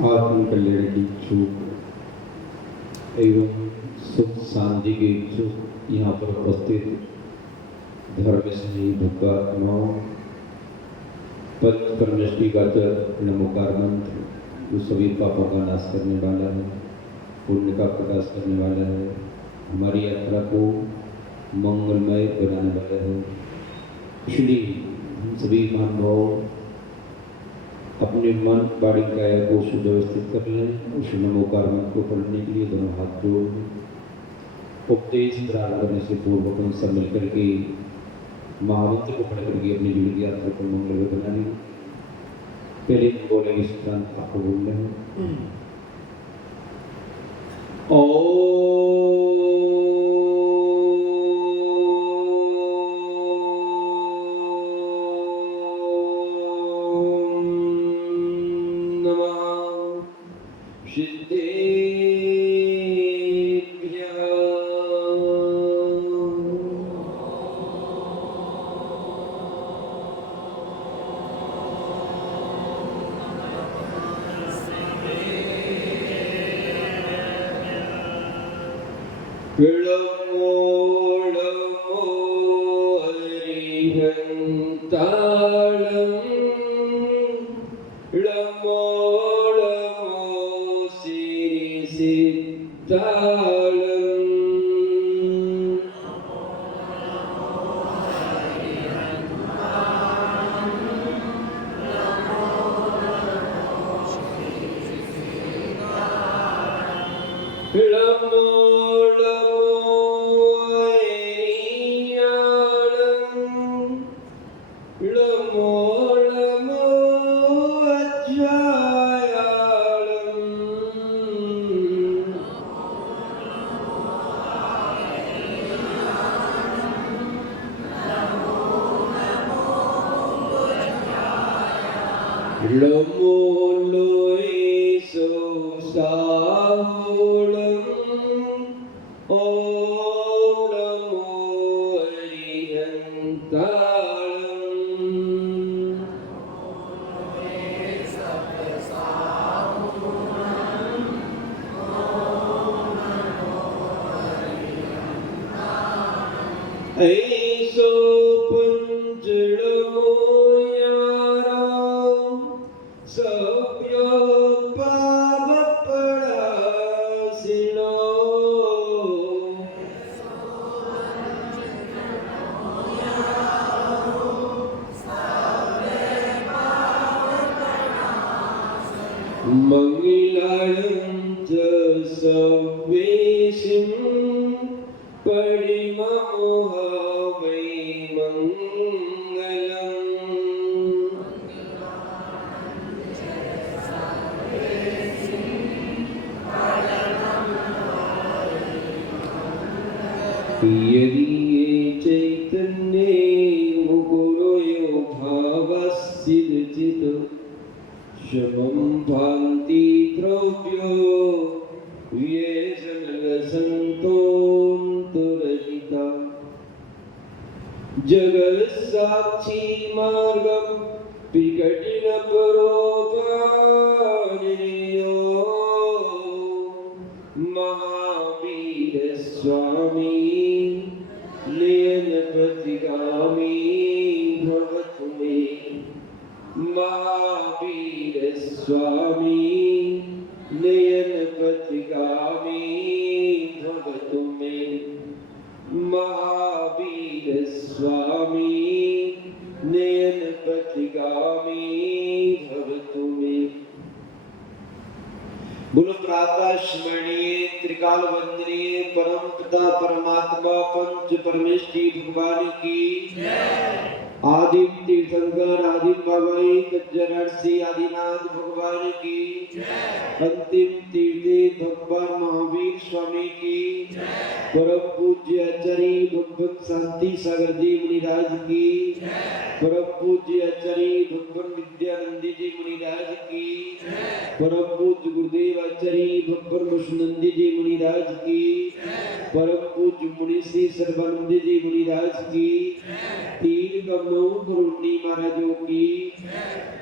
आत्म कल्याण की इच्छुक एवं सुख शांति के इच्छुक यहाँ पर उपस्थित धर्म स्नेही भक्तात्माओं, पंच परमेष्टि का नमोकार मंत्र जो सभी पापों का नाश करने वाला है, पुण्य का प्रकाश करने वाला है, हमारी यात्रा को मंगलमय बनाने वाला है। इसलिए हम सभी महानुभाव अपने मन वाणी काया को सुव्यवस्थित कर लें। उस नमोकार मंत्र को पढ़ने के लिए दोनों हाथ जोड़ उपदेश प्रारंभ करने से पूर्व हम सब मिलकर के महामंत्र को पढ़ करके अपनी जीवन की यात्रा को मंगलमय बना लें। पहले बोलेंगे इस उपरांत आपको बोल रहे हैं।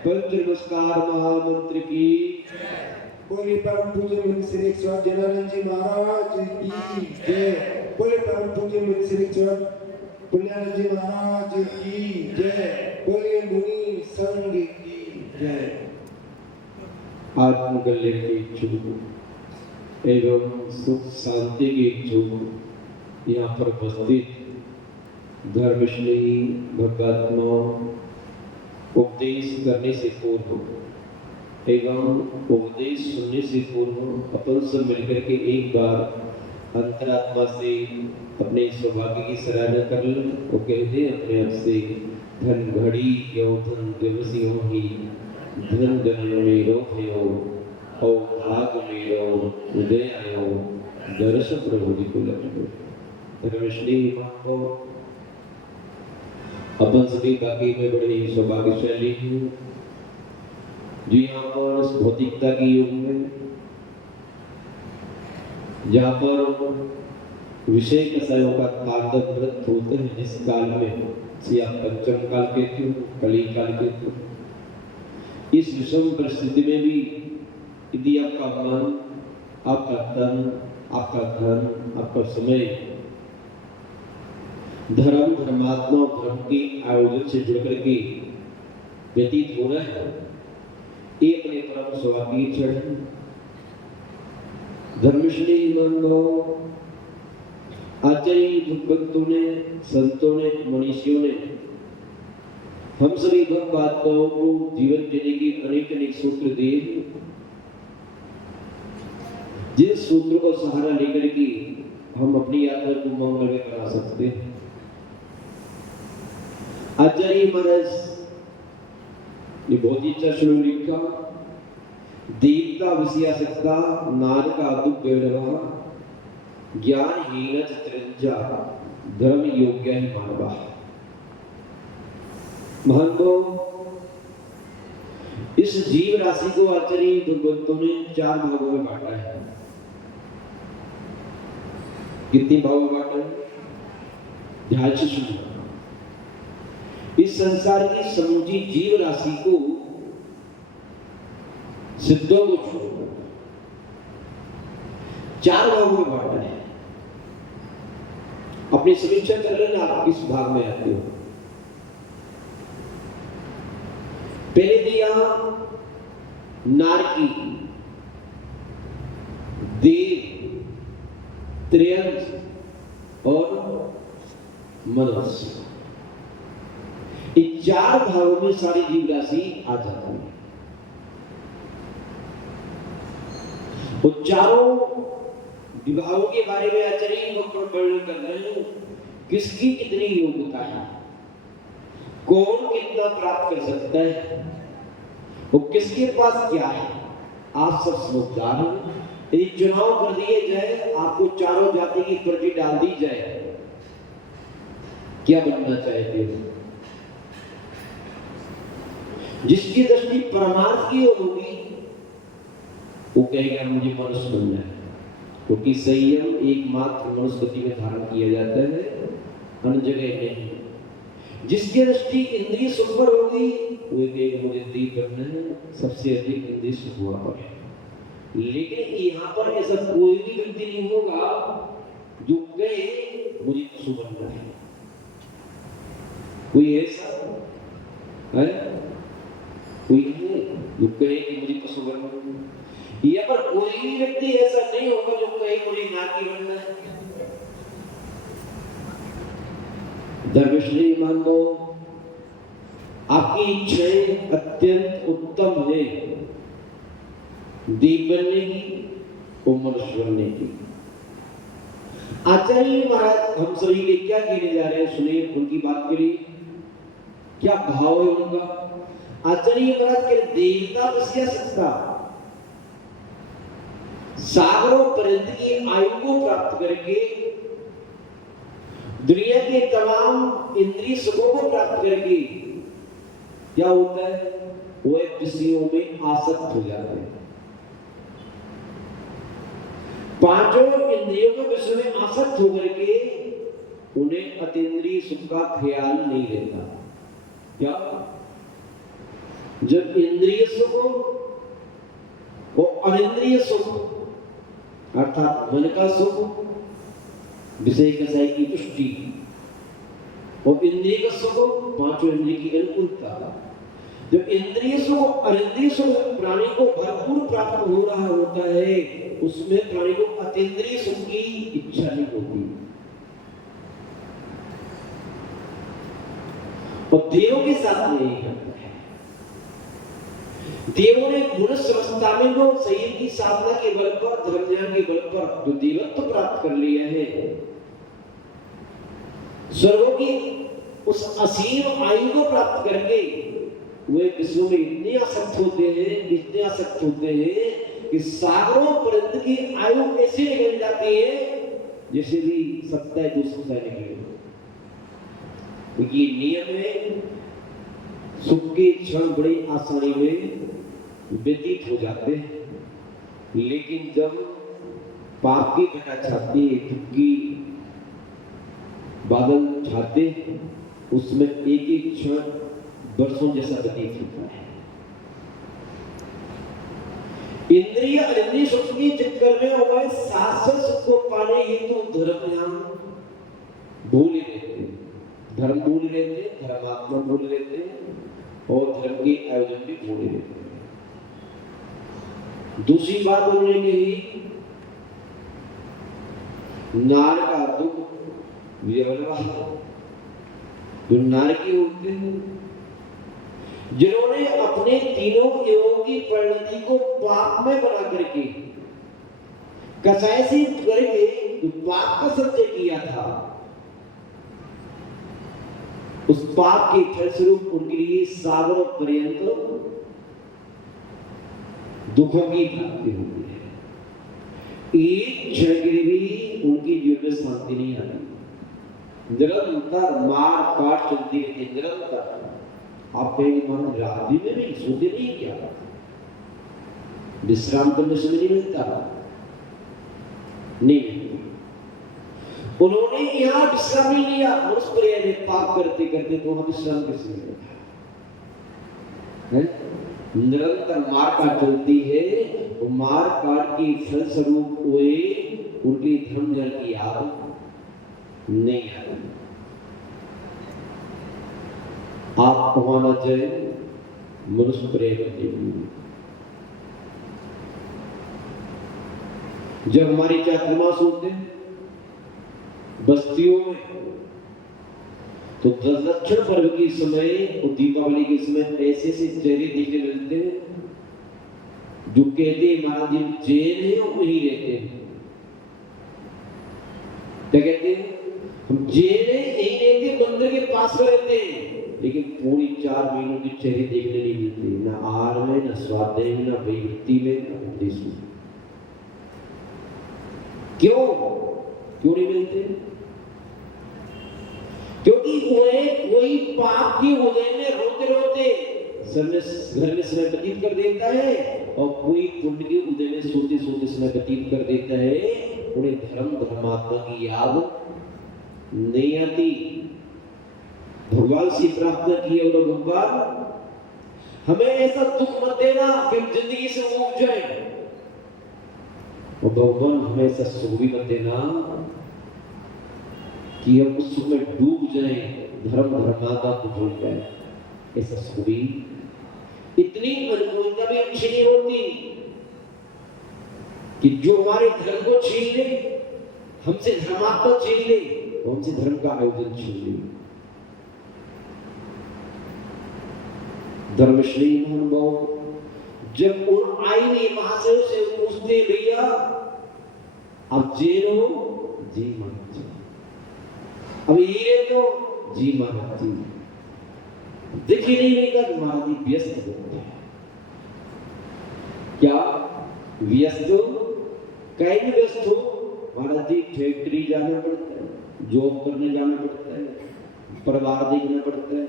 पंच नमस्कार महामंत्र की बोले परम पूज्य मुनि श्री स्वामी जनानंद जी महाराज की जय। बोले परम पूज्य मुनि श्री स्वामी पुण्यानंद जी महाराज की जय। बोले मुनि संघ की जय। आत्मकल्याण के इच्छुक एवं सुख शांति के इच्छुक यहाँ पर उपस्थित धर्मस्नेही भक्तात्मा उपदेश करने से पूर्व एवं उपदेश सुनने से पूर्व अपन सब मिलकर के एक बार अंतरात्मा से अपने सौभाग्य की सराहना कर लें और कहते अपने आप से धन घड़ी यो धन दिवसियों ही धन धन मेरो भयो और भाग मेरो उदय आयो दर्श प्रभु जी को लगो। धर्मश्री को अपन सभी बाकी में बड़े ही सौभाग्यशाली हैं जो यहाँ पर इस भौतिकता के युग में जहाँ पर विषय कसायों का तांडव नृत्य होते हैं, जिस काल में या पंचम काल कहते हो, कली काल कहते हो, इस विषम परिस्थिति में भी यदि आपका मन, आपका तन, आपका धन, आपका समय धर्म, धर्मात्मा और धर्म के आयोजन से जुड़ करके व्यतीत हो रहा है, ये अपने परम सौभाग्य की क्षण है। धर्मश्री आचार्य भक्तों ने, संतों ने, मनीषियों ने हम सभी भक्त आत्माओं को जीवन जीने के अनेक अनेक सूत्र दिए, जिस सूत्र को सहारा लेकर के हम अपनी यात्रा को मंगल में करा सकते हैं। आचार्य महाराज ने बहुत ही अच्छा श्लोक लिखा, देव का विषयासक्ता नार का दुख गौरवा ज्ञानहीन त्रिज्या धर्म योग्य ही मानवा। महंतो इस जीव राशि को आचार्य भगवंतों ने 4 भागों में बांटा है। कितने भागों में बांटा है? ध्यान से सुनना। इस संसार की समूची जीव राशि को, सिद्धों को छोड़कर 4 भागों में बांटा है। अपनी समीक्षा कर लेना, आप किस भाग में आते हो। पहले दिया नारकी, देव, त्रियंत और मनुष्य। इन 4 भागों में सारी जीव राशि आ जाती है। तो चारों विभागों के बारे में आचार्य वर्णन कर रहे हैं, किसकी कितनी योग्यता है, कौन कितना प्राप्त कर सकता है, वो किसके पास क्या है। आप सब समझदार हो। यदि चुनाव कर दिए जाए, आपको चारों जाति की पर्ची डाल दी जाए, क्या बनना चाहते हो। जिसकी दृष्टि परमार्थ की ओर होगी वो कहेगा मुझे मनुष्य बनना है, क्योंकि संयम एकमात्र मनुस्मृति में धारण किया जाता है, अन्य जगह नहीं। जिसकी दृष्टि इंद्रिय सुख पर होगी वो कहेगा मुझे देव बनना है, सबसे अधिक इंद्रिय सुख हुआ पर है। लेकिन यहाँ पर ऐसा कोई भी व्यक्ति नहीं होगा जो कहे मुझे पशु बनना है। कोई ऐसा है? कोई है जो कहे कि मुझे पशु बनना है? या पर कोई भी व्यक्ति ऐसा नहीं होगा जो कहे मुझे नाती बनना है। धर्मश्री मान लो, आपकी इच्छाएं अत्यंत उत्तम है, देव बनने की और मनुष्य बनने की। आचार्य महाराज हम सभी के क्या कहने जा रहे हैं, सुनिए उनकी बात करिए, क्या भाव है उनका। आचार्य महाराज के देवता विषय सत्ता सागरों पर्यंत की आयु को प्राप्त करके दुनिया के तमाम इंद्रिय सुखों को प्राप्त करके क्या होता है, वो विषयों में आसक्त हो जाते हैं। 5 इंद्रियों के विषय में आसक्त होकर के उन्हें अतीन्द्रिय सुख का ख्याल नहीं रहता। क्या जब इंद्रिय सुख वो अनिंद्रिय सुख अर्थात मन का सुख, विषय कसाई की तुष्टि, और इंद्रिय का सुख, पांचों इंद्रिय की अनुकूलता। जो इंद्रिय सुख अनिंद्रिय सुख प्राणी को भरपूर प्राप्त हो रहा होता है, उसमें प्राणी को अतीन्द्रिय सुख की इच्छा नहीं होती। और देवों के साथ में यही करता है। देवों ने गुण समझता में जो शरीर की साधना के बल पर, धर्म ज्ञान के बल पर जो देवत्व प्राप्त कर लिया है, स्वर्गों की उस असीम आयु को प्राप्त करके वे विश्व में इतने आसक्त होते हैं कि सागरों पर्यंत की आयु ऐसे निकल जाती है जैसे भी 70-200 साल निकले। ये नियम है। सुख के क्षण बड़ी आसानी में व्यतीत हो जाते हैं, लेकिन जब पाप की घटा छाती, दुख की बादल छाते, उसमें एक एक क्षण वर्षों जैसा व्यतीत होता है। इंद्रिय अनिंद्रिय सुख के चक्कर में हमें शाश्वत सुख को पाने हेतु धर्म ज्ञान भूल ही रहते हैं, धर्म भूल रहते हैं, धर्मात्मा भूल रहते हैं, और धर्म के आयोजन भी भूल रहते हैं। दूसरी बात उन्होंने कही, नार का दुख व्यवहार, जो नारकी होते हैं, जिन्होंने अपने तीनों योगों की परिणति को पाप में बना करके कसाय से करके जो पाप का सत्य किया था, उस पाप के फलस्वरूप उनके लिए सागरों पर्यंत दुखों की प्राप्ति होती है। एक क्षण के लिए भी उनकी जीवन में शांति नहीं आती। निरंतर मार काट चलती रहती है, निरंतर। आप कहेंगे मान रात में नहीं सोते नहीं क्या, विश्राम करने से नहीं मिलता, नहीं। उन्होंने यहाँ विश्राम नहीं लिया, मनुष्य पर्याय में पाप करते करते तो वहां विश्राम कैसे मिलेगा? निरंतर मार काट चलती है, वो मार काट के फलस्वरूप हुए उनकी धर्म जल की याद नहीं आती। आप कमाना चाहे मनुष्य प्रेम, जब हमारे चातुर्मास होते हैं बस्तियों में, तो दक्षिण पर्व के समय और दीपावली के समय ऐसे से चेहरे देखने मिलते हैं जो कहते हैं महाराज जी जैन है और वहीं रहते हैं। क्या कहते हैं? हम जैन है, यहीं रहते, मंदिर के पास में रहते हैं, लेकिन पूरी 4 महीनों के चेहरे देखने नहीं मिलते, ना आहार में, ना स्वाध्याय में, ना वैवृत्ति में, ना उपदेश में। क्यों नहीं मिलते? क्योंकि उन्हें कोई पाप की उदय में रोते रोते घर में समय व्यतीत कर देता है, और कोई पुण्य के उदय में सोते सोते समय व्यतीत कर देता है। उन्हें धर्मात्मा की याद नहीं आती। भगवान से प्रार्थना की है, भगवान हमें ऐसा दुख मत देना कि हम जिंदगी से उब जाए, और भगवान हमें ऐसा सुख भी मत देना कि हम उस सुख में डूब जाएं, धर्मात्मा को भूल जाए। ऐसा सुख भी, इतनी अनुकूलता भी अच्छी नहीं होती कि जो हमारे धर्म को छीन ले, हमसे धर्मात्मा छीन ले, हमसे धर्म का आयोजन छीन ले। धर्मश्री महानुभाव जब उन आईने महाशय से पूछते, भैया अब जैन हो? जी महाराज जी। अब हीरे तो? जी महाराज जी। दिख ही नहीं रहेगा महाराज जी व्यस्त होते हैं। क्या व्यस्त हो? कहीं व्यस्त हो महाराज जी? फैक्ट्री जाना पड़ता है, जॉब करने जाना पड़ता है, परिवार देखना पड़ता है,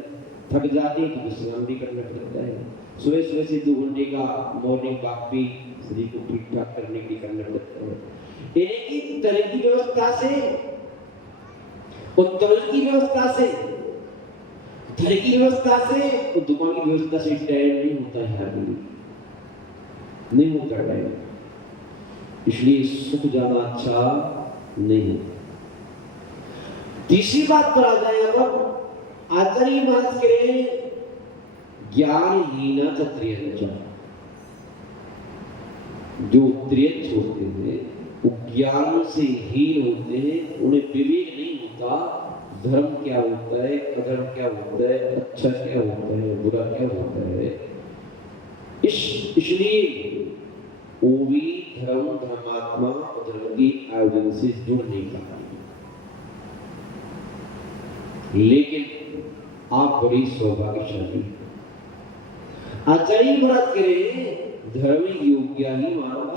थक जाते हैं तो विश्राम भी करना पड़ता है। सुबह सुबह से 2 घंटे का मॉर्निंग वॉक भी शरीर को ठीक ठाक करने के लिए करना पड़ता है। एक ही तरह की व्यवस्था से और तरह की व्यवस्था से, घर की व्यवस्था से और दुकान की व्यवस्था से टाइम नहीं होता है। नहीं वो कर रहे, इसलिए सुख ज्यादा अच्छा नहीं। तीसरी बात पर आ जाए अब, आचार्य महाराज कह रहे हैं ज्ञानहीन क्षत्रिय, जो त्रियंच होते हैं वो ज्ञान से हीन होते हैं, उन्हें विवेक नहीं होता धर्म क्या होता है, अधर्म क्या होता है, अच्छा क्या होता है, बुरा क्या होता है। इसलिए वो भी धर्म धर्मात्मा और धर्म की आयोजन से जुड़ नहीं पाते। लेकिन आप बड़ी सौभाग्यशाली, आचार्य महाराज कह रहे हैं धर्म योग्य ही मानव,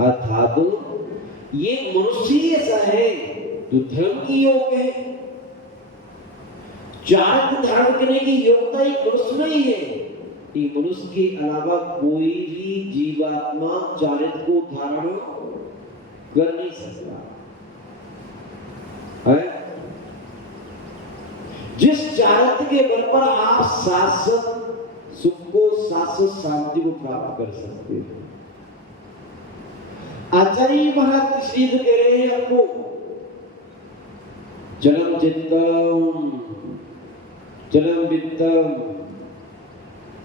अर्थात ये मनुष्य ऐसा है जो धर्म की योग्य है। चारित्र धारण करने की योग्यता एक मनुष्य में ही है। एक मनुष्य के अलावा कोई भी जीवात्मा चारित्र को धारण कर नहीं सकता है। जिस चारित्र के बल पर आप शाश्वत सुख को, शाश्वत शांति को प्राप्त कर सकते हैं। आचार्य महाराज श्री कह रहे हैं आपको चलम चित्तम चलम वित्तम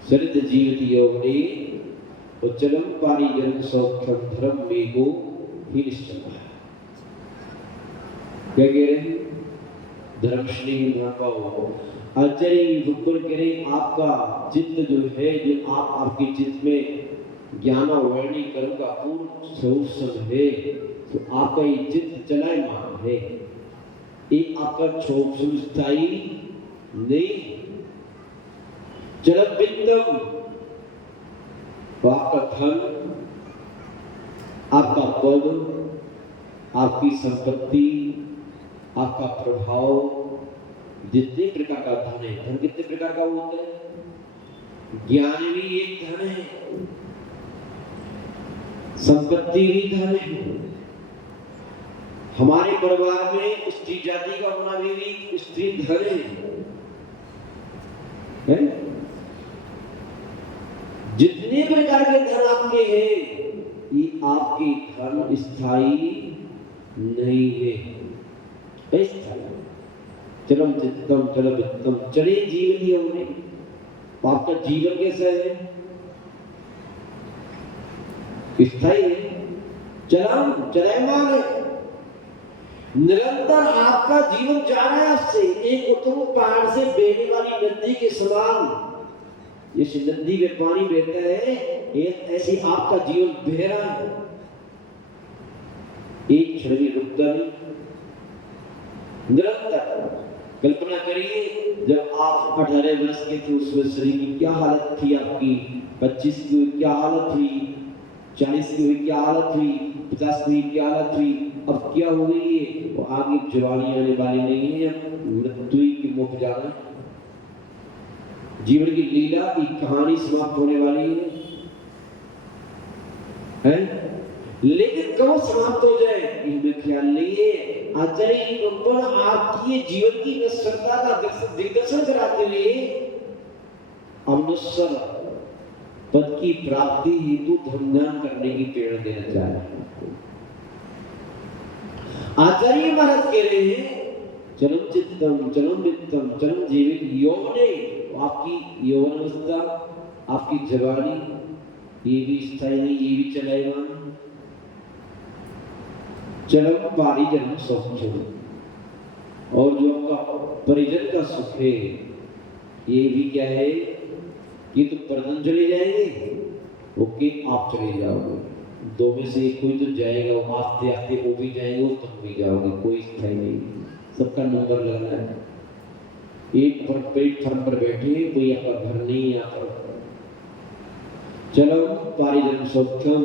सरित जीवित योगने और चलम पारिजन सौख्यम धर्म वेगो ही निश्चल। क्या कह रहे हैं? धर्म श्री महाभाव आचार्य भगवान कह रहे आपका चित्त जो है, जो आपके चित्त में ज्ञान वर्णी कर्म का पूर्ण स्वरूप है, तो आपका ये चित्त चलायमान है, एक आपका छोप स्थायी नहीं। चलत वित्तम तो आपका धन, आपका पद, आपकी संपत्ति, आपका प्रभाव, जितने प्रकार का धन है। धन कितने प्रकार का होता है? ज्ञान भी एक धन है, संपत्ति भी धन है। हमारे परिवार में स्त्री जाति का होना भी स्त्री धन है? जितने प्रकार के धन आपके हैं, ये आपके धन स्थायी नहीं है। चलम चित्तम चल वित्तम, चले जीवन ही होने। आपका जीवन कैसा है? स्थायी है, चलम चलायमान है। निरंतर आपका जीवन जा रहा है आपसे, एक उत्तम पहाड़ से बहने वाली नदी के समान। इस नदी में पानी बहता है, ऐसी आपका जीवन बह रहा है, एक क्षण भी रुकता नहीं, निरंतर। कल्पना करिए जब आप 18 वर्ष के थे, उस शरीर की क्या हालत थी आपकी, 25 की हुई क्या हालत हुई, 40 की हुई क्या हालत हुई, 50 की हुई क्या हालत हुई, अब क्या हो गई है? वो आगे जवानी आने वाली नहीं है, मृत्यु की मुख जाना, जीवन की लीला की कहानी समाप्त होने वाली है? लेकिन कब समाप्त हो जाए इसमें ख्याल नहीं है। आचार्य आपकी ये जीवन की नश्वरता का दिग्दर्शन कराते हुए अनश्वर पद की प्राप्ति हेतु धर्मज्ञान करने की प्रेरणा देना चाह रहे हैं। आचार्य महाराज कह रहे हैं चलम चित्तम चलम वित्तम चलम जीवित यौवने, आपकी यौवन अवस्था, आपकी जवानी, ये भी स्थायी नहीं, ये भी चलायमान। चलम पारिजन सुख, और जो आपका परिजन का सुख है, ये भी क्या है? ये तो परिजन चले जाएंगे, ओके आप चले जाओगे, दो में से कोई तो जाएगा, वो आस्ते आस्ते वो भी जाएंगे, वो तुम भी जाओगे, कोई स्थायी नहीं, सबका नंबर लगना है। एक पर प्लेटफॉर्म पर बैठे, कोई आपका घर नहीं है आपका। चलो पारिजन सौख्यम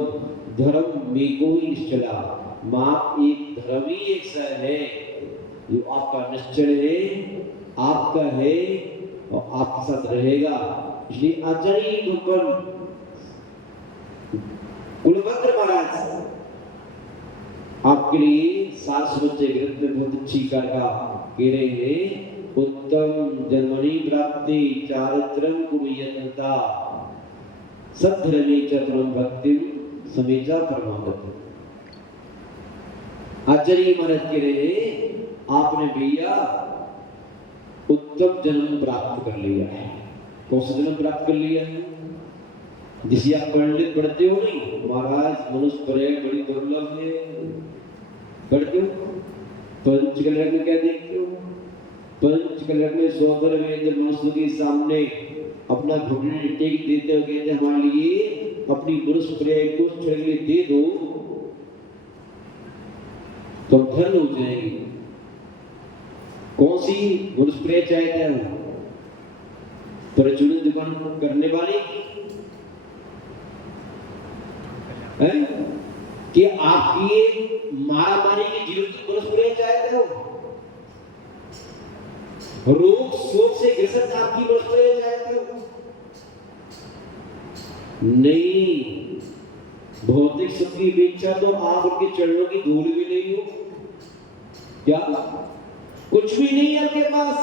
धर्म में कोई निश्चला, माँ एक धर्म ही एक सा है जो आपका निश्चय है, आपका है और आपके साथ रहेगा। इसलिए आचार्य कुलभद्र महाराज आपके लिए शास्त्रोच्चय ग्रंथ में बहुत अच्छी कार्य कह रहे हैं। उत्तम जन्मनि प्राप्ति चारित्रम कुर्यन्ता, सद्धर्मे च परम भक्तिम समेजा परमागत। आचार्य महाराज कह रहे हैं आपने भैया उत्तम जन्म प्राप्त कर लिया है। कौन सा जन्म प्राप्त कर लिया है? जिसे आप पंडित पढ़ते हो नहीं, महाराज मनुष्य प्रयोग बड़ी दुर्लभ है, पढ़ते हो? पंचकलर में क्या देखते हो? पंचकलर में सौंदर्य वेद मनुष्य के सामने अपना घुटने टेक देते हो, कहते हमारे लिए अपनी मनुष्य प्रयोग को छड़े दे दो तो धन हो जाएंगे। कौन सी मनुष्य प्रयोग चाहते हैं? प्रचुरन दुकान करने वाले हैं कि आपकी मारा मारी की जीवन की मनुष्य चाहते हो? रोग शोक से ग्रसित आपकी मनुष्य चाहते हो? नहीं, भौतिक सुख की इच्छा तो आप उनके चरणों की धूल भी नहीं हो। क्या कुछ भी नहीं है आपके पास?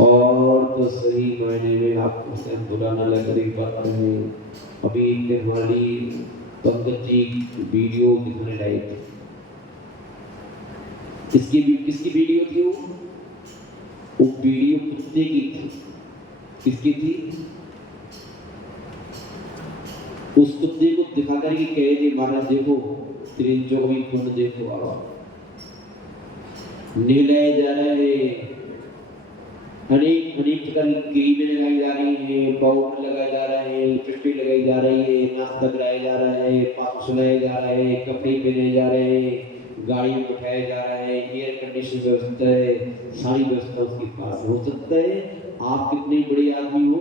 और तो सही मायने में आपको बुरा ना लग रही बात नहीं। अभी हमारी पंकज जी वीडियो दिखाने लाए थे। किसकी वीडियो थी वो वीडियो कुत्ते की थी। किसकी थी? उस कुत्ते को दिखा कर कहे थे महाराज देखो त्रिंजो भी पुण्य देखो आप नीलाए जा रहे, अनेक प्रकार की क्रीमें लगाई जा रही हैं, पाउडर लगाए जा रहे हैं, लिपस्टिक लगाई जा रही है, नाश्ता कराया जा रहा है, पाप सुनाए जा रहे हैं, कपड़े पहने जा रहे हैं, गाड़ी में बैठाया जा रहा है, एयर कंडीशन व्यवस्था है, सारी व्यवस्था उसके पास हो सकता है। आप कितने बड़े आदमी हो,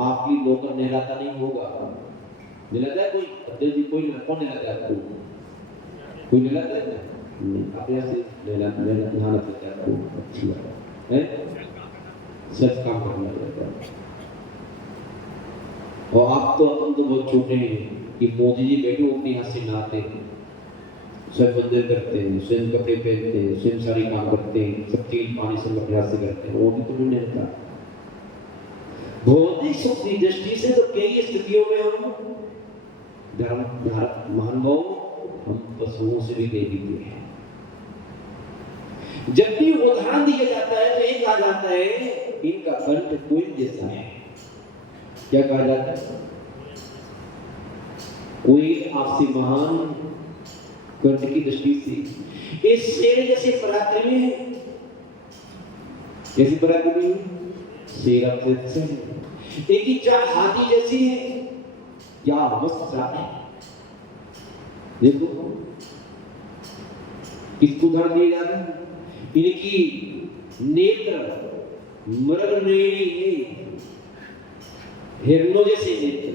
आपकी नौकर नहलाता नहीं होगा। नहलाता है कोई? कोई कौन नहलाता है? कोई नहलाता है? नहीं, अपने से नहाना पड़ता है आपको। अच्छी बात है, सच काम करना पड़ता है। और आप तो अपन तो बहुत छोटे हैं कि मोदी जी बैठे अपने हाथ से नहाते हैं, स्वयं मंदिर करते हैं, स्वयं कपड़े पहनते हैं, स्वयं सारी काम करते हैं, सब तेल पानी से अभ्यास करते हैं। वो भी तो नहीं रहता। भौतिक सुख की दृष्टि से तो कई स्थितियों में हम धर्म महान भाव हम पशुओं से भी दे देते हैं। जब भी उदाहरण दिया जाता है तो एक कहा जाता है इनका कंठ कोयल जैसा है। क्या कहा जाता है? कोयल आपसे महान कंठ की दृष्टि से। इस शेर जैसे पराक्रमी है। कैसी पराक्रमी है? शेर आपसे अच्छा है। एक ही चाल हाथी जैसी है। क्या मस्त चाल है। देखो किसको उदाहरण दिए जा रहे हैं? इनकी नेत्र मृग नयनी हिरणों जैसे नेत्र,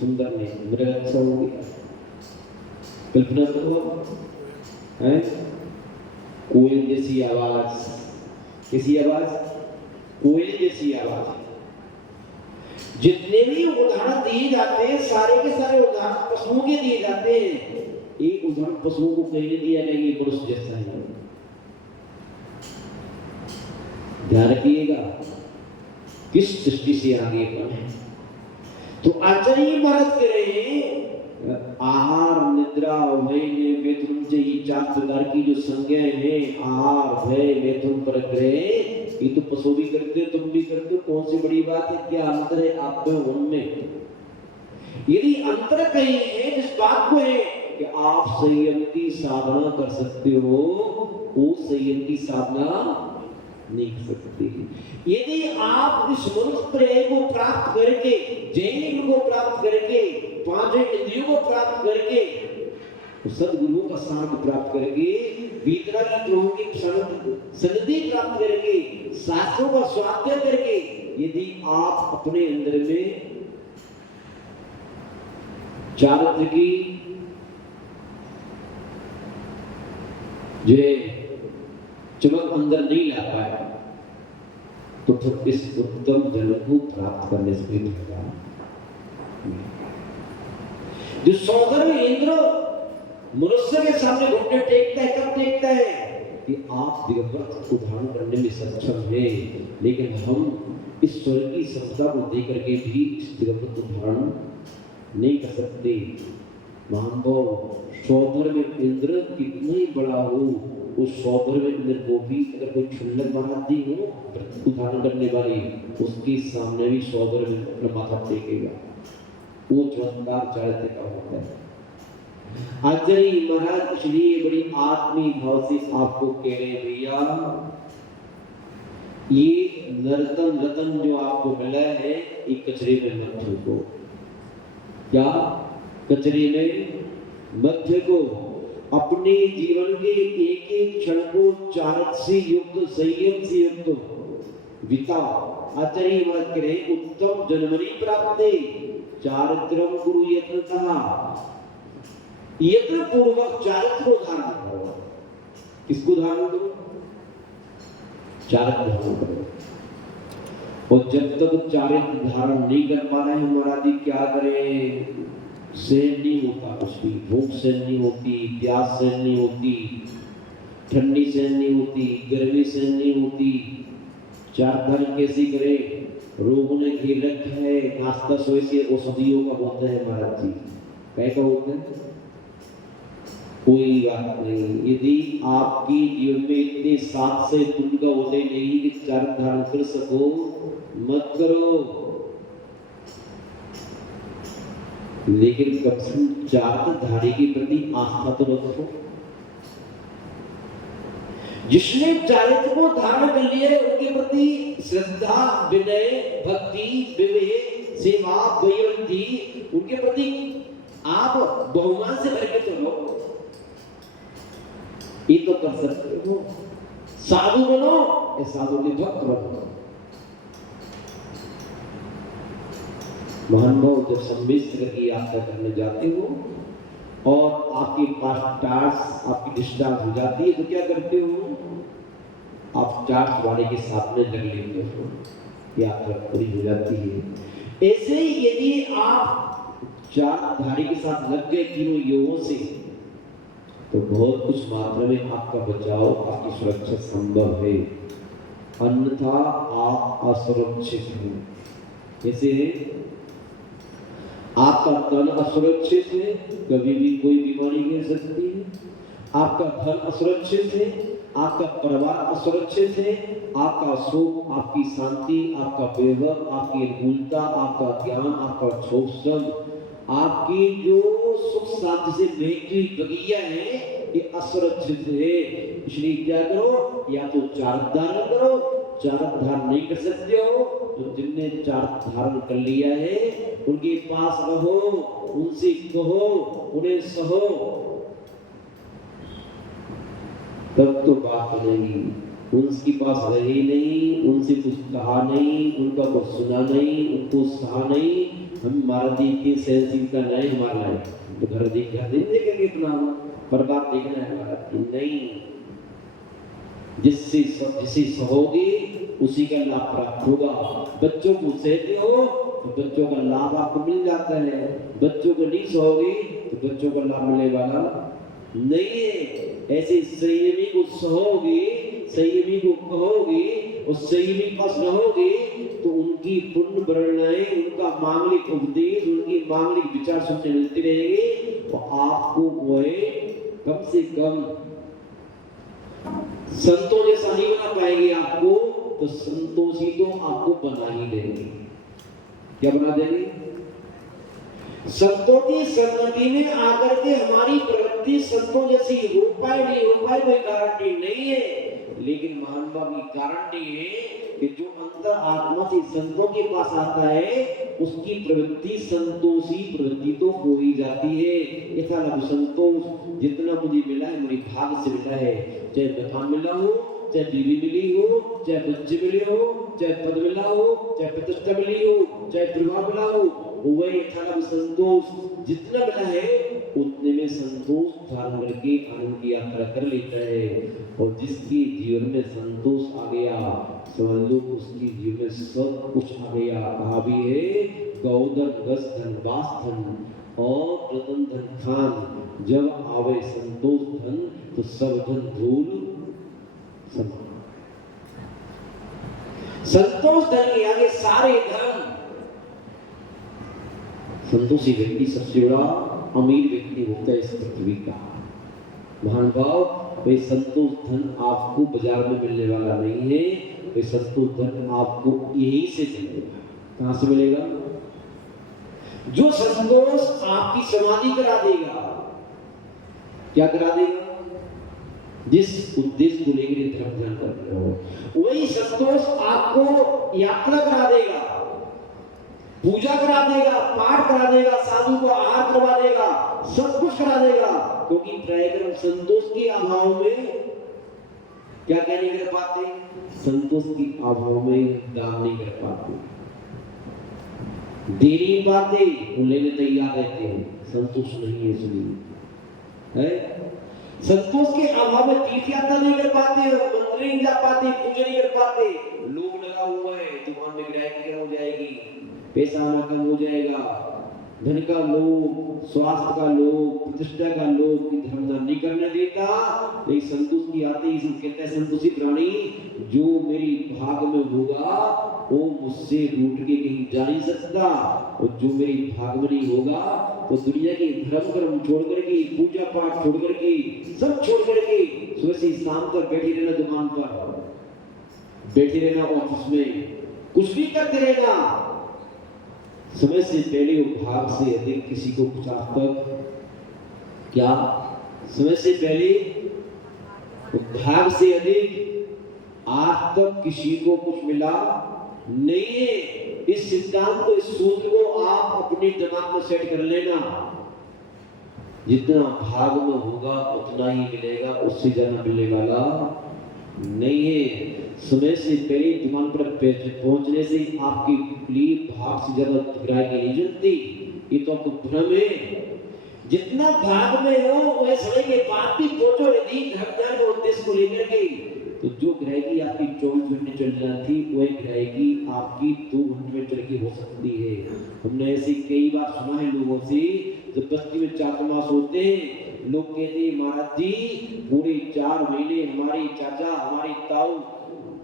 सुंदर नेत्र, मृग अच्छा हो गया। कल्पना करो है, कोयल जैसी आवाज। कैसी आवाज? कोयल जैसी आवाज। जितने भी उदाहरण दिए जाते हैं सारे के सारे उदाहरण पशुओं के दिए जाते हैं। एक उदाहरण पशुओं को कहीं दिया नहीं, ये मनुष्य जैसा है। ध्यान रखिएगा किस दृष्टि से आगे बढ़े। तो आचार्य महाराज कह रहे हैं आहार निद्रा भय मैथुन से ये 4 प्रकार की जो संज्ञाएं हैं, आहार भय मैथुन परग्रह, ये तो पशु भी करते हो, तुम भी करते हो। कौन सी बड़ी बात है? क्या अंतर है आप में उनमें? यदि अंतर कहीं है जिस बात को है कि आप संयम की साधना कर सकते हो, वो संयम की साधना नहीं कर सकते। यदि आप इस मनुष्य प्रेम को प्राप्त करके, जैन को प्राप्त करके, 5 इंद्रियों को प्राप्त करके, सदगुरुओं का साथ प्राप्त करके, वीतरागी प्रभु की सन्निधि प्राप्त करके, शास्त्रों का स्वाध्याय करके, यदि आप अपने अंदर में चारित्र की जो चमक अंदर नहीं ला पाया तो फिर इस उत्तम जन्म को प्राप्त करने से भी जो सौंदर्य इंद्र मनुष्य के सामने घुटने टेकता है, कब टेकता है? कि आप दिगंबर को धारण करने में सक्षम हैं, लेकिन हम इस स्वर्ग की संपदा को दे करके भी इस दिगंबर को धारण नहीं कर सकते। महानुभाव, सौधर में इंद्र कितना ही बड़ा हो, उस सौधर में इंद्र को भी अगर कोई क्षुल्लक बनाती हो धारण करने वाली, उसके सामने भी सौधर में अपना माथा टेकेगा। वो चमत्कार चारित्र का होता है। आचार्य महाराज इसलिए बड़ी आत्मी भाव से आपको कह रहे भैया, ये नर्तन रतन जो आपको मिला है, ये कचरे में मत फेंको। क्या? कचरे में मत फेंको। अपने जीवन के एक एक क्षण को चारित्र से युक्त, संयम से युक्त बिताओ। आचार्य महाराज कह रहे उत्तम जन्मनि प्राप्ते चारित्रम गुरु यत्नतः। यत्न पूर्वक चारित्र को धारण करो। किसको धारण करो? चारित्र धारण करो। और जब तक चारित्र धारण नहीं कर पा रहे हैं महाराज, क्या करें? सहन नहीं होता कुछ भी, भूख सहन नहीं होती, प्यास सहन नहीं होती, ठंडी सहन नहीं होती, गर्मी सहन नहीं होती। चार धर्म कैसे करे? रोगों ने घेर रखा है, नाश्ता सोए से औषधियों का होता है महाराज जी। कैसा होता है? कोई बात नहीं। यदि आपकी जीवन में इतने साथ से पुण्य का उदय नहीं कि चार धारण कर सको, मत करो। लेकिन कम से कम चार धारी के प्रति आस्था तो रखो। जिसने चारित्र को धारण कर लिया है, उनके प्रति श्रद्धा, विनय, भक्ति, विवेक, सेवा, वैराग्य, उनके प्रति आप बहुमान से भर के चलो। ये तो कर सकते हो। साधु बनो या साधु के भक्त बनो। महानुभाव, जब सम्मिश्र की यात्रा करने जाते हो और आपके पास टार्स, आपकी डिस्चार्ज हो जाती है, तो क्या करते हो? आप टार्स वाले के साथ में लग लेते हो, यात्रा पूरी हो जाती है। ऐसे ही यदि आप चार धारी के साथ लग गए तीनों योगों से, तो बहुत कुछ मात्रा में आपका बचाव, आपकी सुरक्षा संभव है। अन्यथा आप असुरक्षित हैं। जैसे आपका तन असुरक्षित है, कभी भी कोई बीमारी गिर सकती है। आपका धन असुरक्षित है, आपका परिवार असुरक्षित है, आपका सुख, आपकी शांति, आपका वैभव, आपकी अनुकूलता, आपका ज्ञान, आपका शोषण, आपकी जो सुख शांति से महकी बगिया है, ये असुरक्षित है। इसलिए क्या करो? या तो चार धारण करो। चार धारण नहीं कर सकते हो तो जिनने चार धारण कर लिया है उनके पास रहो, उनसे कहो, उन्हें सहो, तब तो बात बनेगी। उनके पास रहे नहीं, उनसे कुछ कहा नहीं, उनका कुछ सुना नहीं, उनको सहा नहीं। हम महाराज जी की सहनशीलता नहीं हमारा है, तो घर देखेंगे अपना बर्बाद देखना है महाराज जी। नहीं, जिससे सहोगे उसी का लाभ प्राप्त होगा। बच्चों को सहते हो तो बच्चों का लाभ आपको मिल जाता है। बच्चों को नहीं सहोगे तो बच्चों का लाभ मिलने वाला नहीं है। ऐसे संयमी को सहोगे, संयमी को कहोगे और संयमी पास रहोगे तो उनकी पुण्य वर्णनाएं, उनका मांगलिक उपदेश, उनकी मांगलिक विचार सुनने मिलते रहेंगे। तो आपको वो कम से कम संतों जैसा नहीं बना पाएंगे आपको, तो संतोषी तो आपको बना ही देंगे। क्या बना देंगे? संतों की संगति में आकर के हमारी प्रवृत्ति संतों जैसी हो पाए नहीं हो पाए कोई गारंटी नहीं है। लेकिन महानुभाव की गारंटी है कि जो अंतर आत्मा से संतों के पास आता है उसकी प्रवृत्ति संतोषी प्रवृत्ति तो हो ही जाती है। यथा लाभ संतोष जितना मुझे मिला है मेरी भाग से मिला है, चाहे मकान मिला हो, चाहे बीवी मिली हो, चाहे बच्चे मिले हो, चाहे पद मिला हो, चाहे प्रतिष्ठा मिली हो, चाहे परिवार मिला हो, वही यथा लाभ संतोष जितना मिला है उतने में संतोष धारण करके आनंद की यात्रा कर लेता है। और जिसके जीवन में संतोष आ गया समझ लो उसकी जीवन में सब कुछ आ गया। कहा भी है गौधन गस धन वास धन और रतन धन खान, जब आवे संतोष धन तो सब धन धूल समान। संतोष धन के आगे सारे धर्म। संतोषी व्यक्ति सबसे बड़ा अमीर व्यक्ति होता है इस पृथ्वी का। महानुभाव, वे संतोष धन आपको बाजार में मिलने वाला नहीं है, वे संतोष धन आपको यहीं से मिलेगा। कहां से मिलेगा? जो संतोष आपकी समाधि करा देगा। क्या करा देगा? जिस उद्देश्य को लेकर धर्म ध्यान कर रहे हो, वही संतोष आपको यात्रा करा देगा, पूजा करा देगा, पाठ करा देगा, साधु को आहार करवा देगा, सब कुछ करा देगा। क्योंकि प्रायः संतोष के अभाव में क्या नहीं कर पाते? संतोष के अभाव में दान नहीं कर पाते, दे नहीं पाते, वो लेने तैयार रहते हैं, संतोष नहीं है। इसलिए है संतोष के अभाव में तीर्थ यात्रा नहीं कर पाते, मंदिर नहीं जा पाते, पूजा नहीं कर पाते। लोग लगा हुआ है, दुकान में ग्राहकी कम हो जाएगी, पैसा आना कम हो जाएगा, धन का लोभ, स्वास्थ्य का लोभ, प्रतिष्ठा का लोभ, धर्म नहीं करने देता। लेकिन संतोष की आते ही कहता है संतोषी प्राणी, जो मेरी भाग में होगा वो मुझसे रूठ के कहीं जा नहीं सकता, और जो मेरी भाग में नहीं होगा तो दुनिया के धर्म कर्म छोड़ करके, पूजा पाठ छोड़ करके, सब छोड़ करके सुबह से शाम तक बैठे रहना, दुकान पर बैठे रहना, ऑफिस में कुछ भी करते रहना। समय से पहले वो भाग से अधिक किसी को कुछ आज तक क्या समय से पहले वो भाग से अधिक आज तक किसी को कुछ मिला नहीं है। इस सिद्धांत को, इस सूत्र को आप अपने दिमाग में सेट कर लेना। जितना भाग में होगा उतना ही मिलेगा, उससे ज्यादा मिलने वाला नहीं है। समय से पहले दुकान पर पहुंचने से आपके लिए भाग से ज्यादा ग्राहकी नहीं जुटती, ये तो आपको भ्रम है। जितना भाग में हो वह समय के बाद भी पहुंचो यदि धर्म के उद्देश्य को लेकर के, तो जो ग्राहकी आपकी 24 घंटे चल जाती वह ग्राहकी आपकी 2 घंटे में चल के हो सकती है। हमने ऐसे कई बार सुना है लोगों से, जब बस्ती में चातुर्मास होते हैं, लोग कहते हैं महाराज जी पूरे 4 महीने हमारे चाचा हमारी ताऊ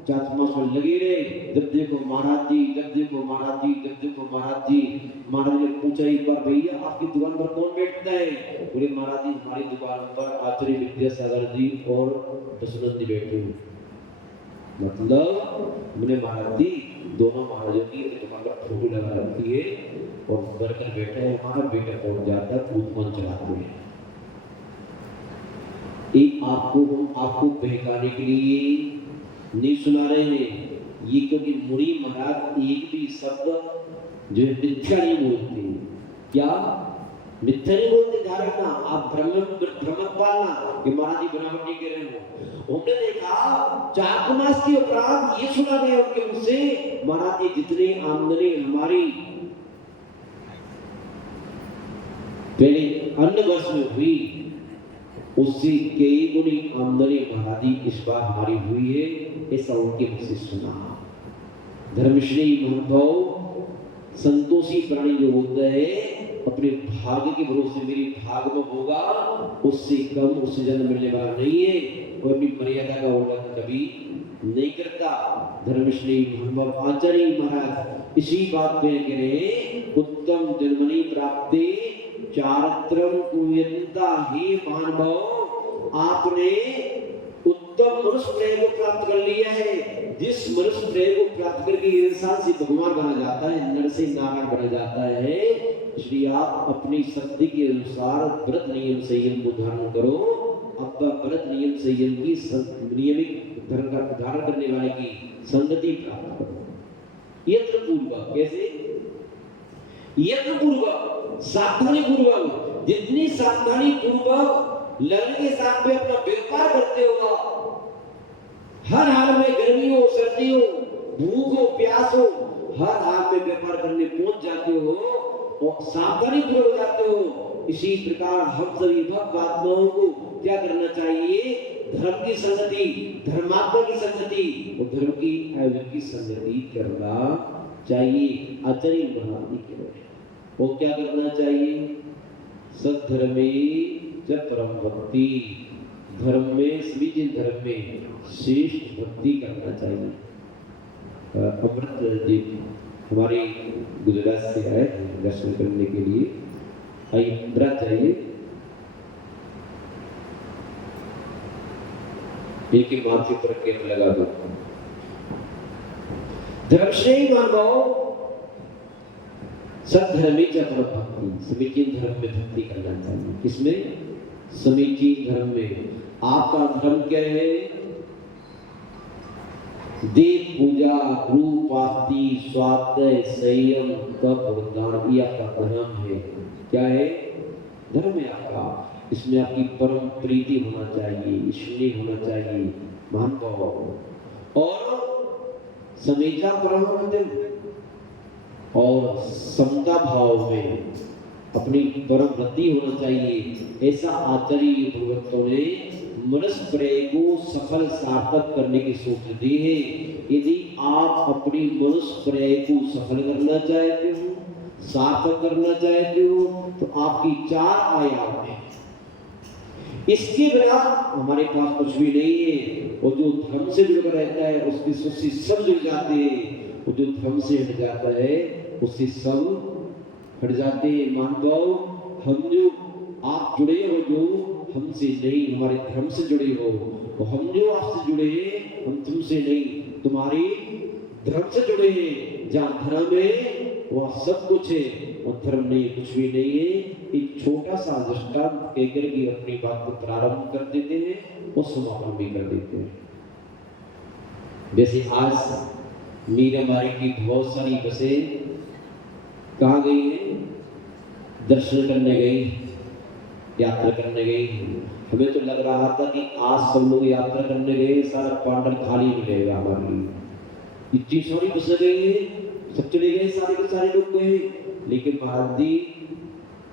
चातुर्मास में लगे रहे, जब देखो महाराज जी, जब देखो महाराज जी, जब देखो महाराज जी। महाराज ने पूछा एक बार, भैया आपकी दुकान पर कौन बैठता है? बोले महाराज जी हमारी दुकान पर आचार्य विद्यासागर जी और दशरथ जी बैठे हैं। मतलब मैंने महाराज जी दोनों महाराजों की दुकान पर फोटो लगा रखी है और वर्कर बैठा है, हमारा बेटा पहुंच जाता है, कूद चलाते हैं। एक आपको बहकाने के लिए नहीं सुना रहे हैं ये, क्योंकि मुनि महाराज एक भी शब्द जो मिथ्या नहीं बोलते। क्या मिथ्या नहीं बोलते? ध्यान रखना, आप भ्रमक पालना कि महाराज जी बनावट नहीं कर रहे हो। हमने देखा चातुर्मास के उपरांत ये सुना गया उनके मुंह से, महाराज जी जितनी आमदनी हमारी पहले अन्न वर्ष में हुई उससे कई गुनी आमदनी महाराज जी इस बार हमारी हुई है, ऐसा उनके मुख से सुना। धर्मश्री महानुभाव, संतोषी प्राणी जो होता है अपने भाग्य के भरोसे मेरी भाग में होगा, उससे कम उससे ज्यादा मिलने वाला नहीं है। कोई अपनी मर्यादा का उल्लंघन कभी नहीं करता। धर्मश्री महानुभाव आचार्य महाराज इसी बात पे कह रहे, उत्तम जन्मनि प्राप्ते चारित्रम कुयंता ही मानव, आपने उत्तम मनुष्य प्रेम को प्राप्त कर लिया है। जिस मनुष्य प्रेम को प्राप्त करके इंसान से भगवान बना जाता है, नर से नारायण बना जाता है। इसलिए आप अपनी शक्ति के अनुसार व्रत नियम संयम को धारण करो। अब व्रत नियम संयम की नियमित धर्म का धारण करने वाले की संगति प्राप्त करो। यत्न पूर्वक, कैसे? यत्न पूर्वक, सावधानी पूर्वक। जितनी सावधानी पूर्वक लगन के साथ में अपना व्यापार करते हो, हर हाल में गर्मी हो सर्दी हो भूख हो प्यास हो, हर हाल में व्यापार करने पहुंच जाते हो और सावधानी पूर्वक जाते हो। इसी प्रकार हम सभी भक्त आत्माओं को क्या करना चाहिए? धर्म की संगति, धर्मात्मा की संगति और धर्म की आयोजन की संगति करना चाहिए। आचार्य महाराज जी कह रहे हैं वो क्या करना चाहिए? सद्धर्मे च परम भक्ति, धर्म में, समीचीन धर्म में श्रेष्ठ भक्ति करना चाहिए। अमृत जी हमारे गुजरात से आए हैं दर्शन करने के लिए। आइए मुद्रा चाहिए, इनके माथे पर केप लगा दो। धर्मश्रेय मानव सद्धर्मी च भक्ति, समीचीन धर्म में भक्ति करना चाहिए। किसमें? समीचीन धर्म में। आपका धर्म क्या है? देव पूजा, रूप आरती, स्वाध्याय, संयम, तप और दान, ये आपका धर्म है। क्या है? धर्म है आपका। इसमें आपकी परम प्रीति होना चाहिए, स्नेह होना चाहिए, महान भाव और समेचा परम और समता भाव में अपनी परम वृद्धि होना चाहिए। ऐसा आचार्य भगवतों ने मनुष्य प्रेय को सफल सार्थक करने की सूत्र दी है। यदि आप अपनी मनुष्य प्रेय को सफल करना चाहते हो, सार्थक करना चाहते हो, तो आपकी 4 आयाम है। इसके बिना हमारे पास कुछ भी नहीं है। और जो धर्म से जुड़ रहता है उसकी उससे सब जुड़ जाते हैं, और जो धर्म से हट जाता है उससे सब हट जाते हैं। मानव, हम जो आप जुड़े हो, जो हमसे नहीं, हमारे धर्म से जुड़े हो, और हम जो आपसे जुड़े हैं हम तुमसे नहीं, तुम्हारी धर्म से जुड़े हैं। जहाँ धर्म है वहाँ सब कुछ है, और धर्म नहीं कुछ भी नहीं है। एक छोटा सा दृष्टांत कहकर के अपनी बात को प्रारंभ कर देते हैं और समापन भी कर देते हैं। जैसे आज मीरामारी की बहुत सारी बसें कहाँ गई हैं? दर्शन करने गई, यात्रा करने गई। हमें तो लग रहा था कि आज सब लोग यात्रा करने गए, सारा पांडर खाली मिलेगा हमारे लिए। इतनी सारी बसें गई हैं, सब चले गए, सारे के सारे लोग गए। लेकिन महाराज जी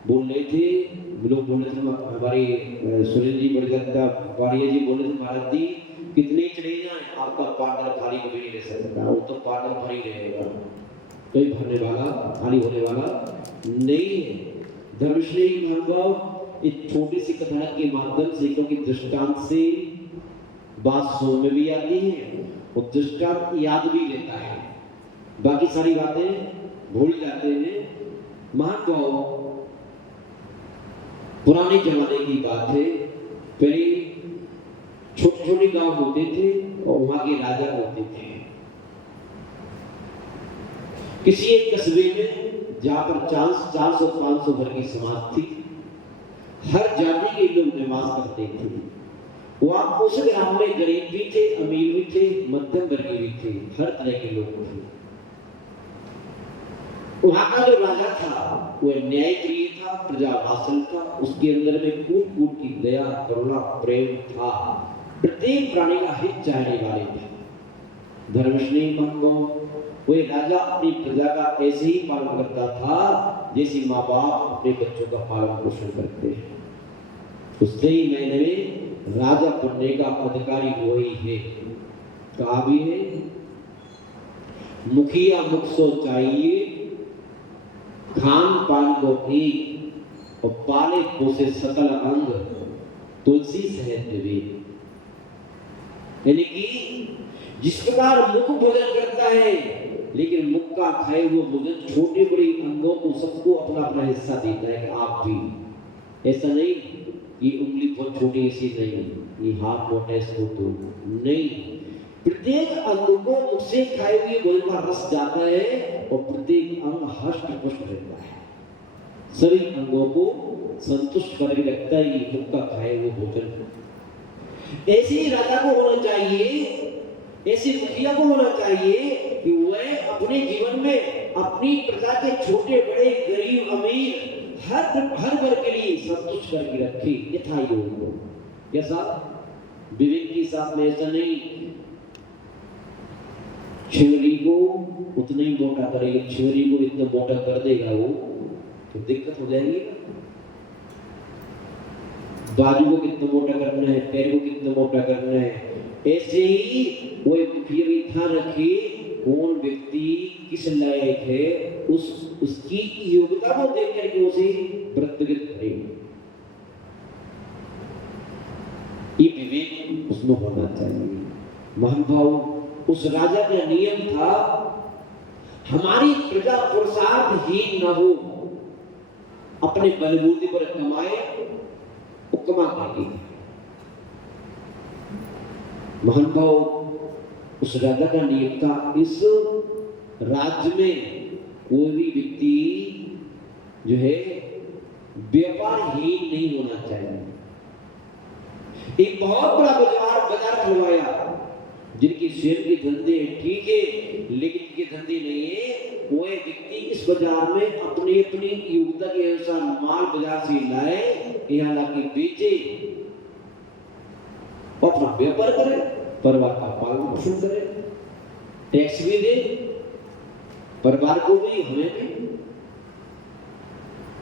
बोल रहे थे, लोग बोल रहे थे, हमारे सुनील जी बड़गत्ता बाड़िया जी बोल रहे थे, महाराज जी कितने चले जाए आपका पांडर खाली कभी नहीं ले सकता, वो तो पांडर भर ही रहेगा, कोई भरने वाला खाली होने वाला नहीं है। धर्मश्रेय महानुभाव एक छोटी सी कथा के माध्यम से, क्योंकि दृष्टांत से बात समझ में भी आती है और दृष्टांत याद भी लेता है, बाकी सारी बातें भूल जाते हैं। महानुभाव पुराने जमाने की बात है। पहले छोटे छोटे गांव होते थे और वहां के राजा होते थे। किसी एक कस्बे में जहां पर 400-500 घर की समाज थी, हर जाति के लोग निवास करते थे। वहां उस ग्राम में गरीब भी थे, अमीर भी थे, मध्यम वर्गीय भी थे, हर तरह के लोग थे। वहां का जो राजा था वह न्यायप्रिय था, प्रजावात्सल था, उसके अंदर में कूट कूट की दया, करुणा, प्रेम था, प्रत्येक प्राणी का हित चाहने वाले थे। धर्मश्रेय मानव, वह राजा अपनी प्रजा का ऐसे ही पालन करता था जैसे माँ बाप अपने बच्चों का पालन पोषण करते हैं। उससे ही मैंने राजा बनने का अधिकारी वही है। कहा भी है, मुखिया मुख सो चाहिए, खान पान को एक, और पाले पोसे सकल अंग, तुलसी सहज विवेक। यानी कि जिस प्रकार मुख भोजन करता है, लेकिन मुख का खाए हुए भोजन छोटे बड़े अंगों को सबको अपना अपना हिस्सा देता है कि आप भी। ऐसा नहीं ये उंगली बहुत छोटी ऐसी नहीं, ये हाथ मोटा इसको तो नहीं, प्रत्येक अंग को मुख से खाए हुए भोजन का रस जाता है और प्रत्येक अंग हष्ट पुष्ट रहता है, सभी अंगों को संतुष्ट करके रखता है ये मुख का खाए हुए भोजन। ऐसे ही राजा को होना चाहिए, ऐसे मुखिया को होना चाहिए कि वह अपने जीवन में अपनी प्रजा के छोटे बड़े गरीब अमीर हर वर्ग के लिए संतुष्ट करके रखे यथा योग्य। कैसा विवेक के साथ में ऐसा नहीं छिवरी को उतना ही मोटा करेगा, छिवरी को इतना मोटा कर देगा वो तो दिक्कत हो जाएगी। बाजू को कितना मोटा करना है, पैर को कितना मोटा करना है, ऐसे ही वो मुखिया भी ध्यान रखे कौन व्यक्ति किस लायक है, उसकी योग्यता को देख करके उसे प्रत्यक्ष करे। ये उसमें होना चाहिए। महानुभाव, उस राजा का नियम था हमारी प्रजा पुरुषार्थहीन न हो, अपने बलबूते पर कमाए, वो कमा पाएगी। महानुभाव, उस राजा का नियम था इस राज्य में कोई भी व्यक्ति जो है व्यापारहीन नहीं होना चाहिए। एक बहुत बड़ा बाजार खुलवाया, जिनकी स्वयं के धंधे ठीक है लेकिन इनके धंधे नहीं है, वो व्यक्ति इस बाजार में अपनी अपनी योग्यता के अनुसार माल बाजार से लाए, यहाँ लाके बेचे और अपना व्यापार करे, परिवार का पालन पोषण करे, टैक्स भी दे, परिवार को भी हमें भी,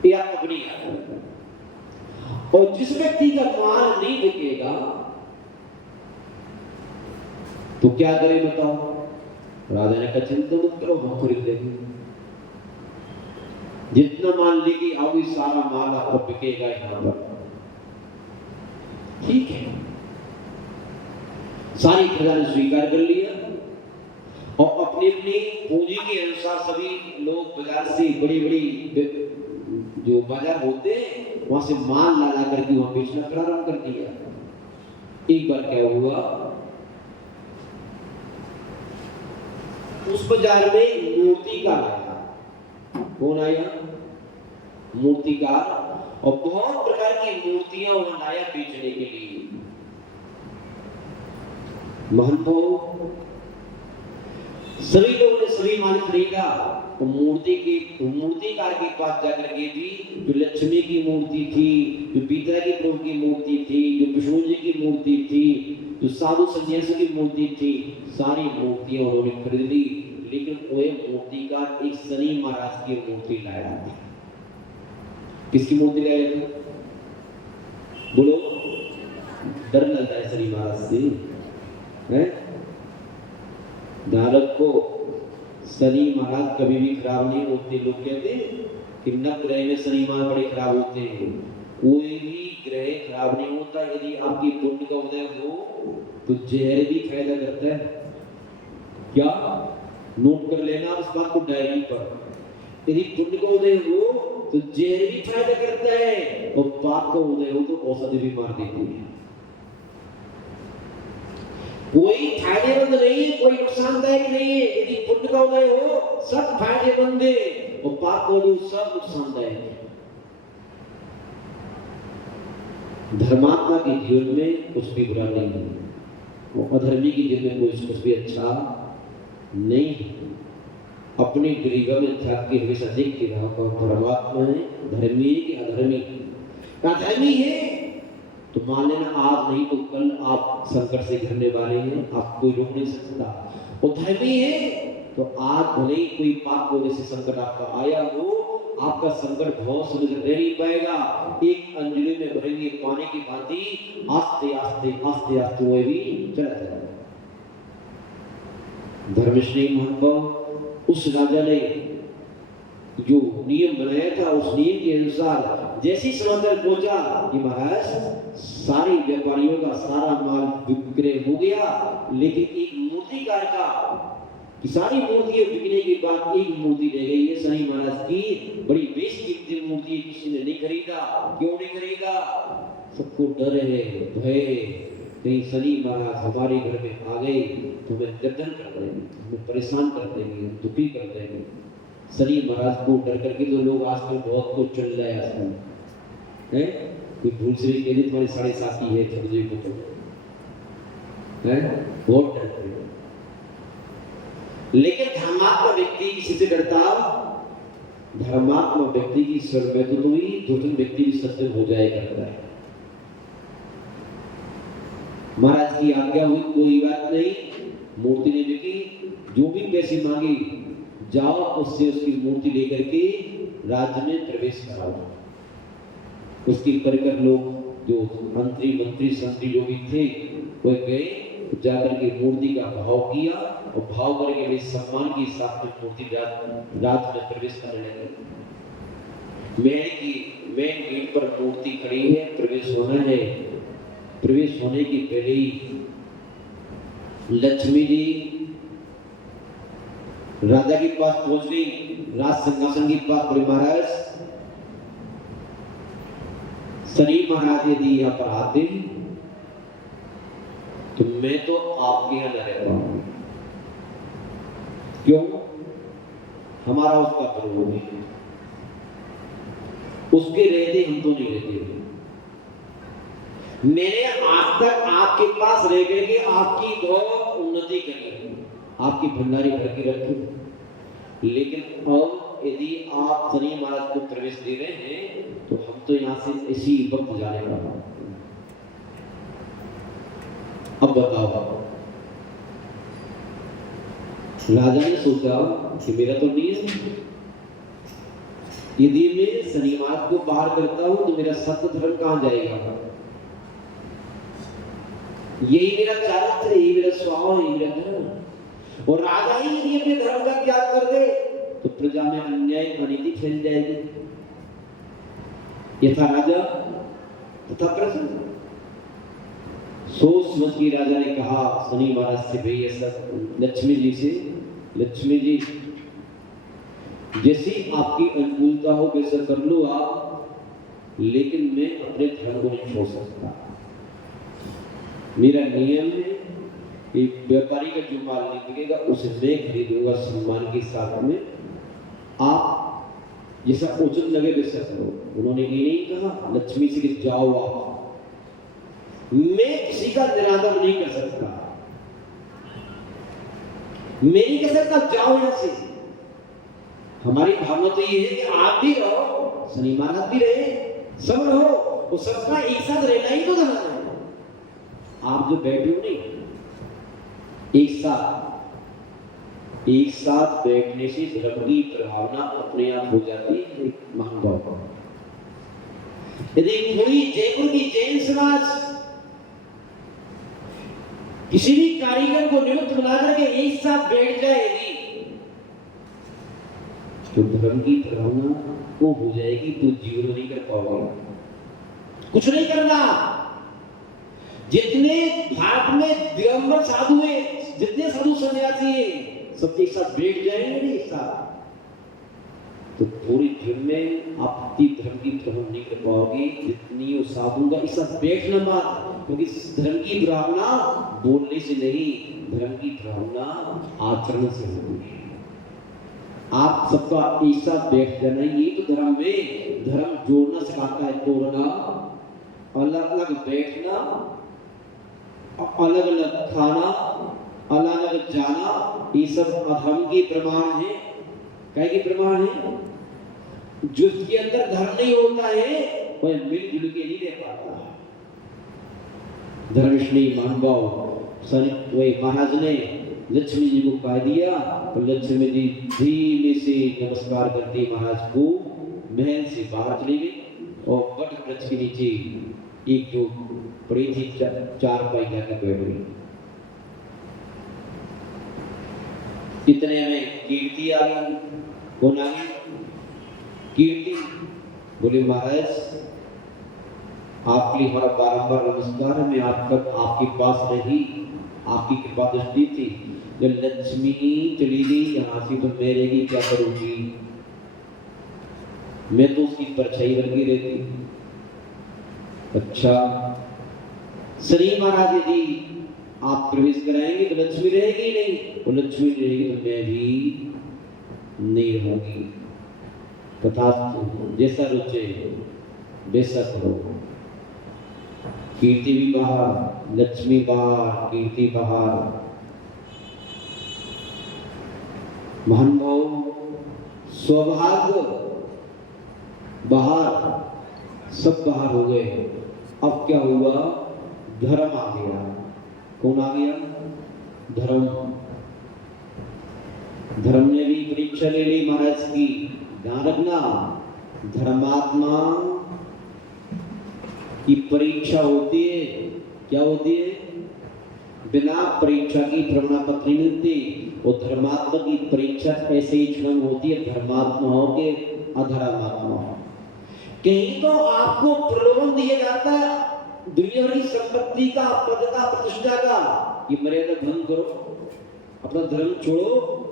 या अपनी। और जिस व्यक्ति का माल नहीं बिकेगा तो क्या करे बताओ? राजा ने कहा चिंता मत करो, हम खरीद लेंगे, जितना माल लेगी आओगी सारा माल आपको बिकेगा यहां पर। ठीक है, सारी प्रजा ने स्वीकार कर लिया और अपनी अपनी पूंजी के अनुसार सभी लोग बाजार से बड़ी बड़ी जो बाजार होते हैं वहां से माल ला करके वहां बेचना प्रारंभ कर दिया। एक बार क्या हुआ, उस बाजार में मूर्तिकार आया। कौन आया? मूर्तिकार, और बहुत प्रकार की मूर्तियां वहां लाया बेचने के लिए। महानुभाव, सभी लोगों ने सभी माल खरीदा, तो मूर्तिकार के पास जाकर के भी जो लक्ष्मी की मूर्ति थी, जो पिता की प्रभु की मूर्ति थी, जो विष्णु जी की मूर्ति थी, जो साधु संन्यासी की मूर्ति थी, सारी मूर्तियां उन्होंने खरीद ली। लेकिन वो मूर्तिकार एक शनि महाराज की मूर्ति लाया था। किसकी मूर्ति लाया था? बोलो, डर लगता है शनि महाराज से, है? धारक को शनि महाराज कभी भी खराब नहीं होते। लोग कहते हैं कि नव ग्रह में शनि महाराज बड़े खराब होते हैं। कोई भी ग्रह खराब नहीं होता। यदि आपकी पुण्य का उदय हो तो जहर भी फायदा करता है। क्या? नोट कर लेना उस बात को डायरी पर। यदि पुण्य का उदय हो तो जहर भी फायदा करता है, और पाप का उदय हो तो औषधि भी मार देती है। कोई फायदेमंद नहीं है, कोई नुकसानदायक नहीं है। यदि पुण्य का उदय हो सब फायदेमंद है, और पाप का उदय सब नुकसानदायक है। धर्मात्मा के जीवन में कुछ भी बुरा नहीं है, वो अधर्मी के जीवन में कुछ भी अच्छा नहीं है। अपने गरीबा में त्याग के हमेशा देखते रहो, परमात्मा है धर्मी कि अधर्मी। अधर्मी है तो मान लेना आज नहीं तो कल आप संकट से घिरने वाले हैं, आप कोई रोक नहीं सकता। और धर्मी है तो आज भले ही कोई पाप की वजह से संकट आपका आया हो, आपका संकट बहुत समय तक रह नहीं पाएगा। एक अंजलि में भरेंगे पानी की भांति आस्ते आस्ते आस्ते आस्ते वो भी चला जाएगा। धर्मश्री महानुभाव, उस राजा ने जो नियम बनाया था उस नियम के अनुसार जैसी समाचार पहुंचा कि महाराज सारे व्यापारियों का सारा माल विक्रय हो गया, लेकिन एक मूर्तिकार का कि सारी मूर्तियां बिकने के बाद एक मूर्ति रह गई है शनि महाराज की, बड़ी बेशकीमती मूर्ति, किसी ने नहीं खरीदा। क्यों नहीं खरीदा? सबको डर है, भय है, कहीं शनि महाराज हमारे घर में आ गए तो हमें गर्दन कर देंगे, हमें परेशान कर देंगे, दुखी कर देंगे। शनि महाराज को डर करके तो लोग आजकल बहुत कुछ चल रहा है। आजकल है कोई भूल से भी कह दे तुम्हारी साढ़े साथी है, छोड़ दो को है, बहुत डरते हैं। लेकिन धर्मात्मा व्यक्ति किसी से डरता? धर्मात्मा व्यक्ति की शरण में तो ही दुष्ट व्यक्ति भी सत्य हो जाए करता है। महाराज की आज्ञा हुई, कोई बात नहीं, मूर्ति ने बिकी, जो भी पैसे मांगे जाओ उससे उसकी मूर्ति लेकर के राज्य में प्रवेश कराओ। उसके परिकर लोग जो मंत्री संतरी जो भी थे वह गए, जाकर के मूर्ति का भाव किया और भाव करके वे सम्मान के साथ में मूर्ति राज्य में प्रवेश करने लगे। मेन गेट पर मूर्ति खड़ी है, प्रवेश होना है। प्रवेश होने के पहले ही लक्ष्मी जी राजा के पास पहुंच गई, राज सिंहासन के पास। बोले महाराज, शनि महाराज यदि यहाँ पर आते तो मैं तो आपके यहाँ न रह पाऊंगी। क्यों? हमारा उसका विरोध है, उसके रहते हम तो नहीं रहते। मैंने आज तक आपके पास रह करके आपकी बहुत उन्नति करी, आपकी भंडारी भर के रखी, लेकिन अब यदि आप शनि महाराज को प्रवेश दे रहे हैं तो हम तो यहां से इसी वक्त जाने वाला। अब बताओ, राजा ने सोचा कि मेरा तो नियम है, यदि मैं शनि महाराज को बाहर करता हूं तो मेरा सत्य धर्म कहां जाएगा? यही मेरा चारित्र, यही मेरा स्वभाव, यही मेरा धर्म। और राजा ही यदि अपने धर्म का त्याग कर दे तो प्रजा में अन्याय अनीति फैल जाएगी। यथा राजा तथा प्रजा। सोच समझ के राजा ने कहा शनि महाराज से, भाई ऐसा लक्ष्मी जी से, लक्ष्मी जी जैसी आपकी अनुकूलता हो वैसा कर लो आप, लेकिन मैं अपने धर्म को नहीं छोड़ सकता। मेरा नियम है कि व्यापारी का जो माल निकलेगा उसे मैं खरीदूंगा सम्मान के साथ में, आप जैसा उचित लगे वैसा करो। उन्होंने ये नहीं कहा लक्ष्मी से कि जाओ आप, मैं किसी का निरादर नहीं कर सकता, मैं नहीं कह सकता जाओ यहां से। हमारी भावना तो ये है कि आप भी रहो, शनि महाराज भी रहे, सब रहो, वो सबका एक साथ रहना ही तो धर्म है। आप जो बैठे हो नहीं, एक साथ बैठने से धर्म की भावना अपने आप हो जाती है। महान भाव यदि पूरी जयपुर की जैन समाज किसी भी कारीगर को निमित्त बना करके एक साथ बैठ जाए तो धर्म की भावना वो हो जाएगी, तो जीवन नहीं कर पाओगे, कुछ नहीं करना। जितने भारत में दिगंबर साधु हैं, जितने साधु सन्यासी हैं, सब एक साथ बैठ जाएंगे एक साथ, तो पूरी धर्म में आप धर्म की ग्रहण नहीं कर पाओगे। जितनी वो साधु का एक साथ बैठना मत, क्योंकि धर्म की भावना बोलने से नहीं, धर्म की भावना आचरण से होगी। आप सबका एक साथ बैठ जाना, ये तो धर्म में, धर्म जोड़ना सिखाता है, तोड़ना, अलग अलग बैठना, अलग अलग खाना, अलग अलग जाना, ये सब अधर्म के प्रमाण है। क्या के प्रमाण है? जिसके अंदर धर्म नहीं होता है वह मिलजुल के नहीं रह पाता। धर्मश्री मानभाव वही महाराज ने लक्ष्मी जी को कह दिया, तो लक्ष्मी जी धीमे से नमस्कार करती महाराज को महल से बाहर चली गई और वट वृक्ष के नीचे एक जो बड़ी थी चार पाई जाकर बैठ गई। इतने में कीर्ति आ गई। कौन आ गई? कीर्ति। बोले महाराज आपके लिए हमारा बारंबार नमस्कार है, मैं आप तक आपके पास रही, आपकी कृपा दृष्टि थी, जब लक्ष्मी चली गई यहाँ से तो मैं रहेगी क्या करूंगी? मैं तो उसकी परछाई बन के रहती। अच्छा, शनि महाराज यदि आप प्रवेश कराएंगे तो लक्ष्मी रहेगी नहीं, और लक्ष्मी रहेगी तो मैं भी नहीं रहूंगी। तथा जैसा रुचे वैसा करो। कीर्ति भी बाहर, लक्ष्मी बाहर, कीर्ति बाहर। महान भाव सौभाग्य बाहर, सब बाहर हो गए। अब क्या हुआ? धर्म आ गया। कौन आ गया? धर्म। धर्म ने भी परीक्षा ले ली महाराज की। ध्यान रखना, धर्मात्मा की परीक्षा होती है। क्या होती है? बिना परीक्षा की प्रमाण पत्र नहीं मिलती। और धर्मात्मा की परीक्षा ऐसे ही क्षण होती है, धर्मात्मा हो के अधर्मात्मा हो। कहीं तो आपको प्रलोभन दिया जाता है दुनिया की संपत्ति का, पद का, प्रतिष्ठा का, कि मर्यादा भंग करो, अपना धर्म छोड़ो,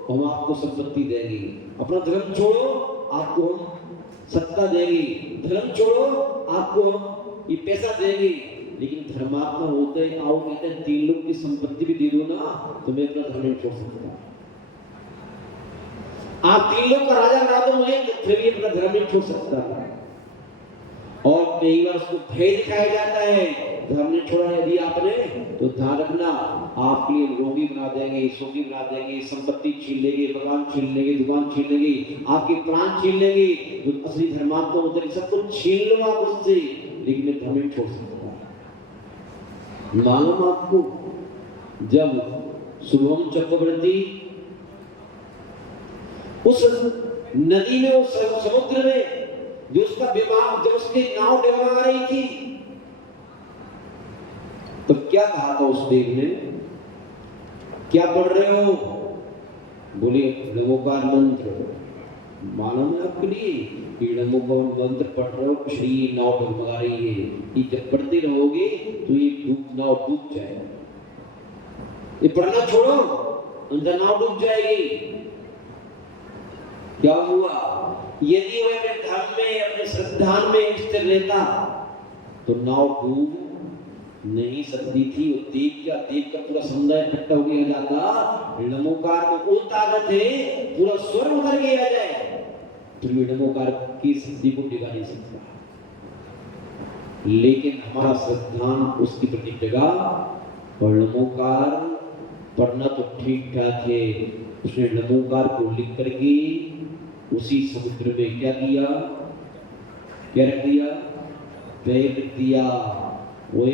हम आपको संपत्ति देंगे, अपना धर्म छोड़ो, आपको हम सत्ता देंगे, धर्म छोड़ो, आपको हम ये पैसा देंगे। लेकिन धर्मात्मा होते हैं, आओ कहते हैं 3 लोग की संपत्ति भी दे दो ना तो मैं अपना धर्म नहीं छोड़ सकता। आप 3 लोग का राजा बना दो मुझे तो फिर भी अपना धर्म नहीं छोड़ सकता। और कई बार उसको भय दिखाया जाता है, धर्म नहीं छोड़ा यदि आपने तो ध्यान रखना आपके लिए रोगी बना देंगे, शोकी बना देंगे, संपत्ति छीन लेंगे, मकान छीन लेंगे, दुकान छीन लेंगे, आपके प्राण छीन लेंगे। जो असली धर्मात्मा होते हैं सब कुछ छीन लो आप उससे, लेकिन मैं धर्म नहीं छोड़ सकता। मालूम आपको जब शुभम चक्रवर्ती उस नदी में, उस समुद्र में जो उसका विमान, जब उसकी नाव डगमगा रही थी तो क्या कहा था उस देव ने? क्या पढ़ रहे हो? बोले नमोकार मंत्र। मालूम है आपके लिए कि नमोकार मंत्र पढ़ रहे हो, श्री नाव डगमगा रही है, ये जब पढ़ते रहोगे तो ये नाव डूब जाएगी। ये पढ़ना छोड़ो, अंदर नाव डूब जाएगी। क्या हुआ? यदि वह अपने धर्म में, अपने श्रद्धा में स्थिर रहता तो नाव डूब नहीं सकती थी। और देव का पूरा समुदाय इकट्ठा हो गया जाता। नमोकार में वो ताकत है, पूरा स्वर्ग उतर गया जाए तो नमोकार की शक्ति को डिगा नहीं सकता। लेकिन हमारा श्रद्धा उसकी प्रति डिगा और नमोकार पढ़ना तो ठीक ठाक है। उसने नमोकार को लिख करके उसी समुद्र में क्या किया? क्या रख दिया? पैर रख दिया, वो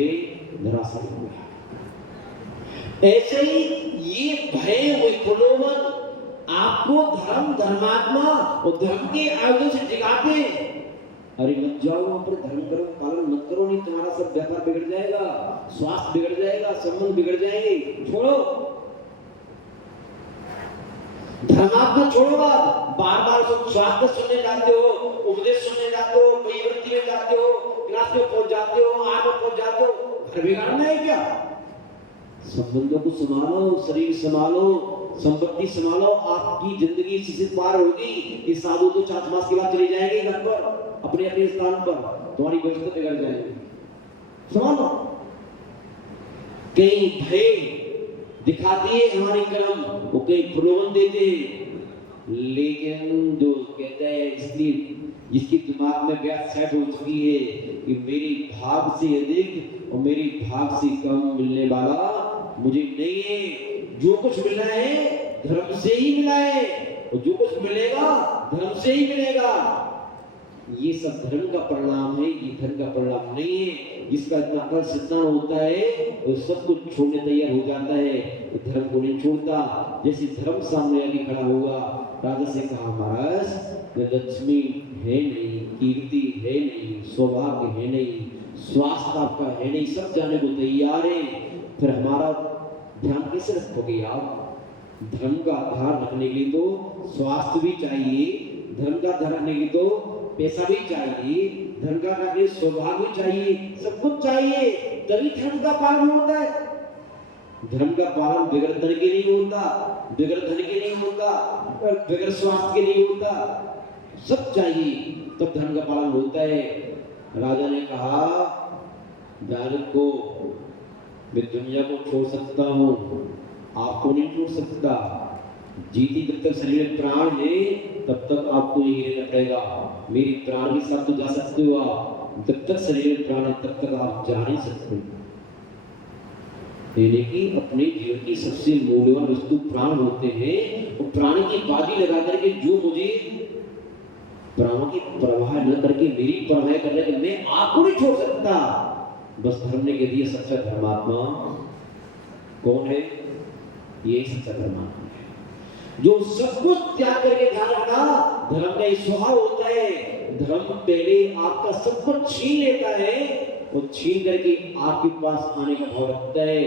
धराशायी हो गया। ऐसे ही ये भय, वो प्रलोभन आपको धर्म, धर्मात्मा और धर्म के आयोजन से जगाते। अरे मत जाओ वहां पर, धर्म करो, पालन मत करो, नहीं तुम्हारा सब व्यापार बिगड़ जाएगा, स्वास्थ्य बिगड़ जाएगा, संबंध बिगड़ जाएंगे, छोड़ो। धर्मात्मा छोड़ोगा, बार बार स्वास्थ्य सुनने जाते हो, उपदेश सुनने जाते हो, प्रवृत्ति में जाते हो, क्लास में पहुंच जाते हो, आग में पहुंच जाते हो, घर बिगाड़ना है क्या? संबंधों को संभालो, शरीर संभालो, संपत्ति संभालो, आपकी जिंदगी इसी से पार होगी। इस साधु तो 4 मास के बाद चले जाएंगे घर पर, अपने अपने स्थान पर, तुम्हारी व्यवस्था बिगड़ जाएगी। संभालो। कई भय दिखाती है हमारी कर्म, वो कई प्रलोभन देते हैं, लेकिन जो कहते हैं इसलिए जिसकी दिमाग में बात सेट हो चुकी है कि मेरी भाग से अधिक और मेरी भाग से कम मिलने वाला मुझे नहीं है। जो कुछ मिला है धर्म से ही मिला है और जो कुछ मिलेगा धर्म से ही मिलेगा। ये सब धर्म का परिणाम है, ये धर्म का परिणाम नहीं है। जिसका इतना अकल सिद्धांत होता है वो सब कुछ छोड़ने तैयार हो जाता है, तो धर्म को नहीं छोड़ता। जैसे धर्म सामने आके खड़ा हुआ, राजा से कहा महाराज लक्ष्मी है नहीं, कीर्ति है नहीं, सौभाग्य है नहीं, स्वास्थ्य आपका है नहीं, सब जाने को तैयार है, फिर हमारा ध्यान कैसे रखोगे आप? धर्म का ध्यान रखने के लिए तो स्वास्थ्य भी चाहिए, धर्म का ध्यान रखने के लिए तो पैसा भी चाहिए, धर्म का कार्य सौभाग्य भी चाहिए, सब कुछ चाहिए, तभी धर्म का पालन होता है। धर्म का पालन बगैर धन के नहीं होता, बगैर धन के नहीं होता, बगैर स्वास्थ्य के नहीं होता, सब चाहिए तब धर्म का पालन होता है। राजा ने कहा जानक को मैं दुनिया को छोड़ सकता हूँ, आपको नहीं छोड़ सकता। जीती जब तक शरीर में प्राण है तब तक आपको यही रहना पड़ेगा। मेरी प्राण के साथ तो जा सकते हो आप, जब तक शरीर में प्राण है तब तक आप जा नहीं सकते। यानी कि अपने जीवन की सबसे मूल्यवान वस्तु प्राण होते हैं, और प्राण की बाजी लगा करके जो मुझे प्राणों की परवाह न करके मेरी परवाह कर रहे हैं, मैं आपको नहीं छोड़ सकता। बस धर्म ने कह दिया सच्चा धर्मात्मा कौन है? ये सच्चा धर्मात्मा है जो सब कुछ त्याग करके ध्यान रखना। धर्म का स्वभाव होता है, धर्म पहले आपका सब कुछ छीन लेता है और छीन करके आपके पास आने का भाव रखता है,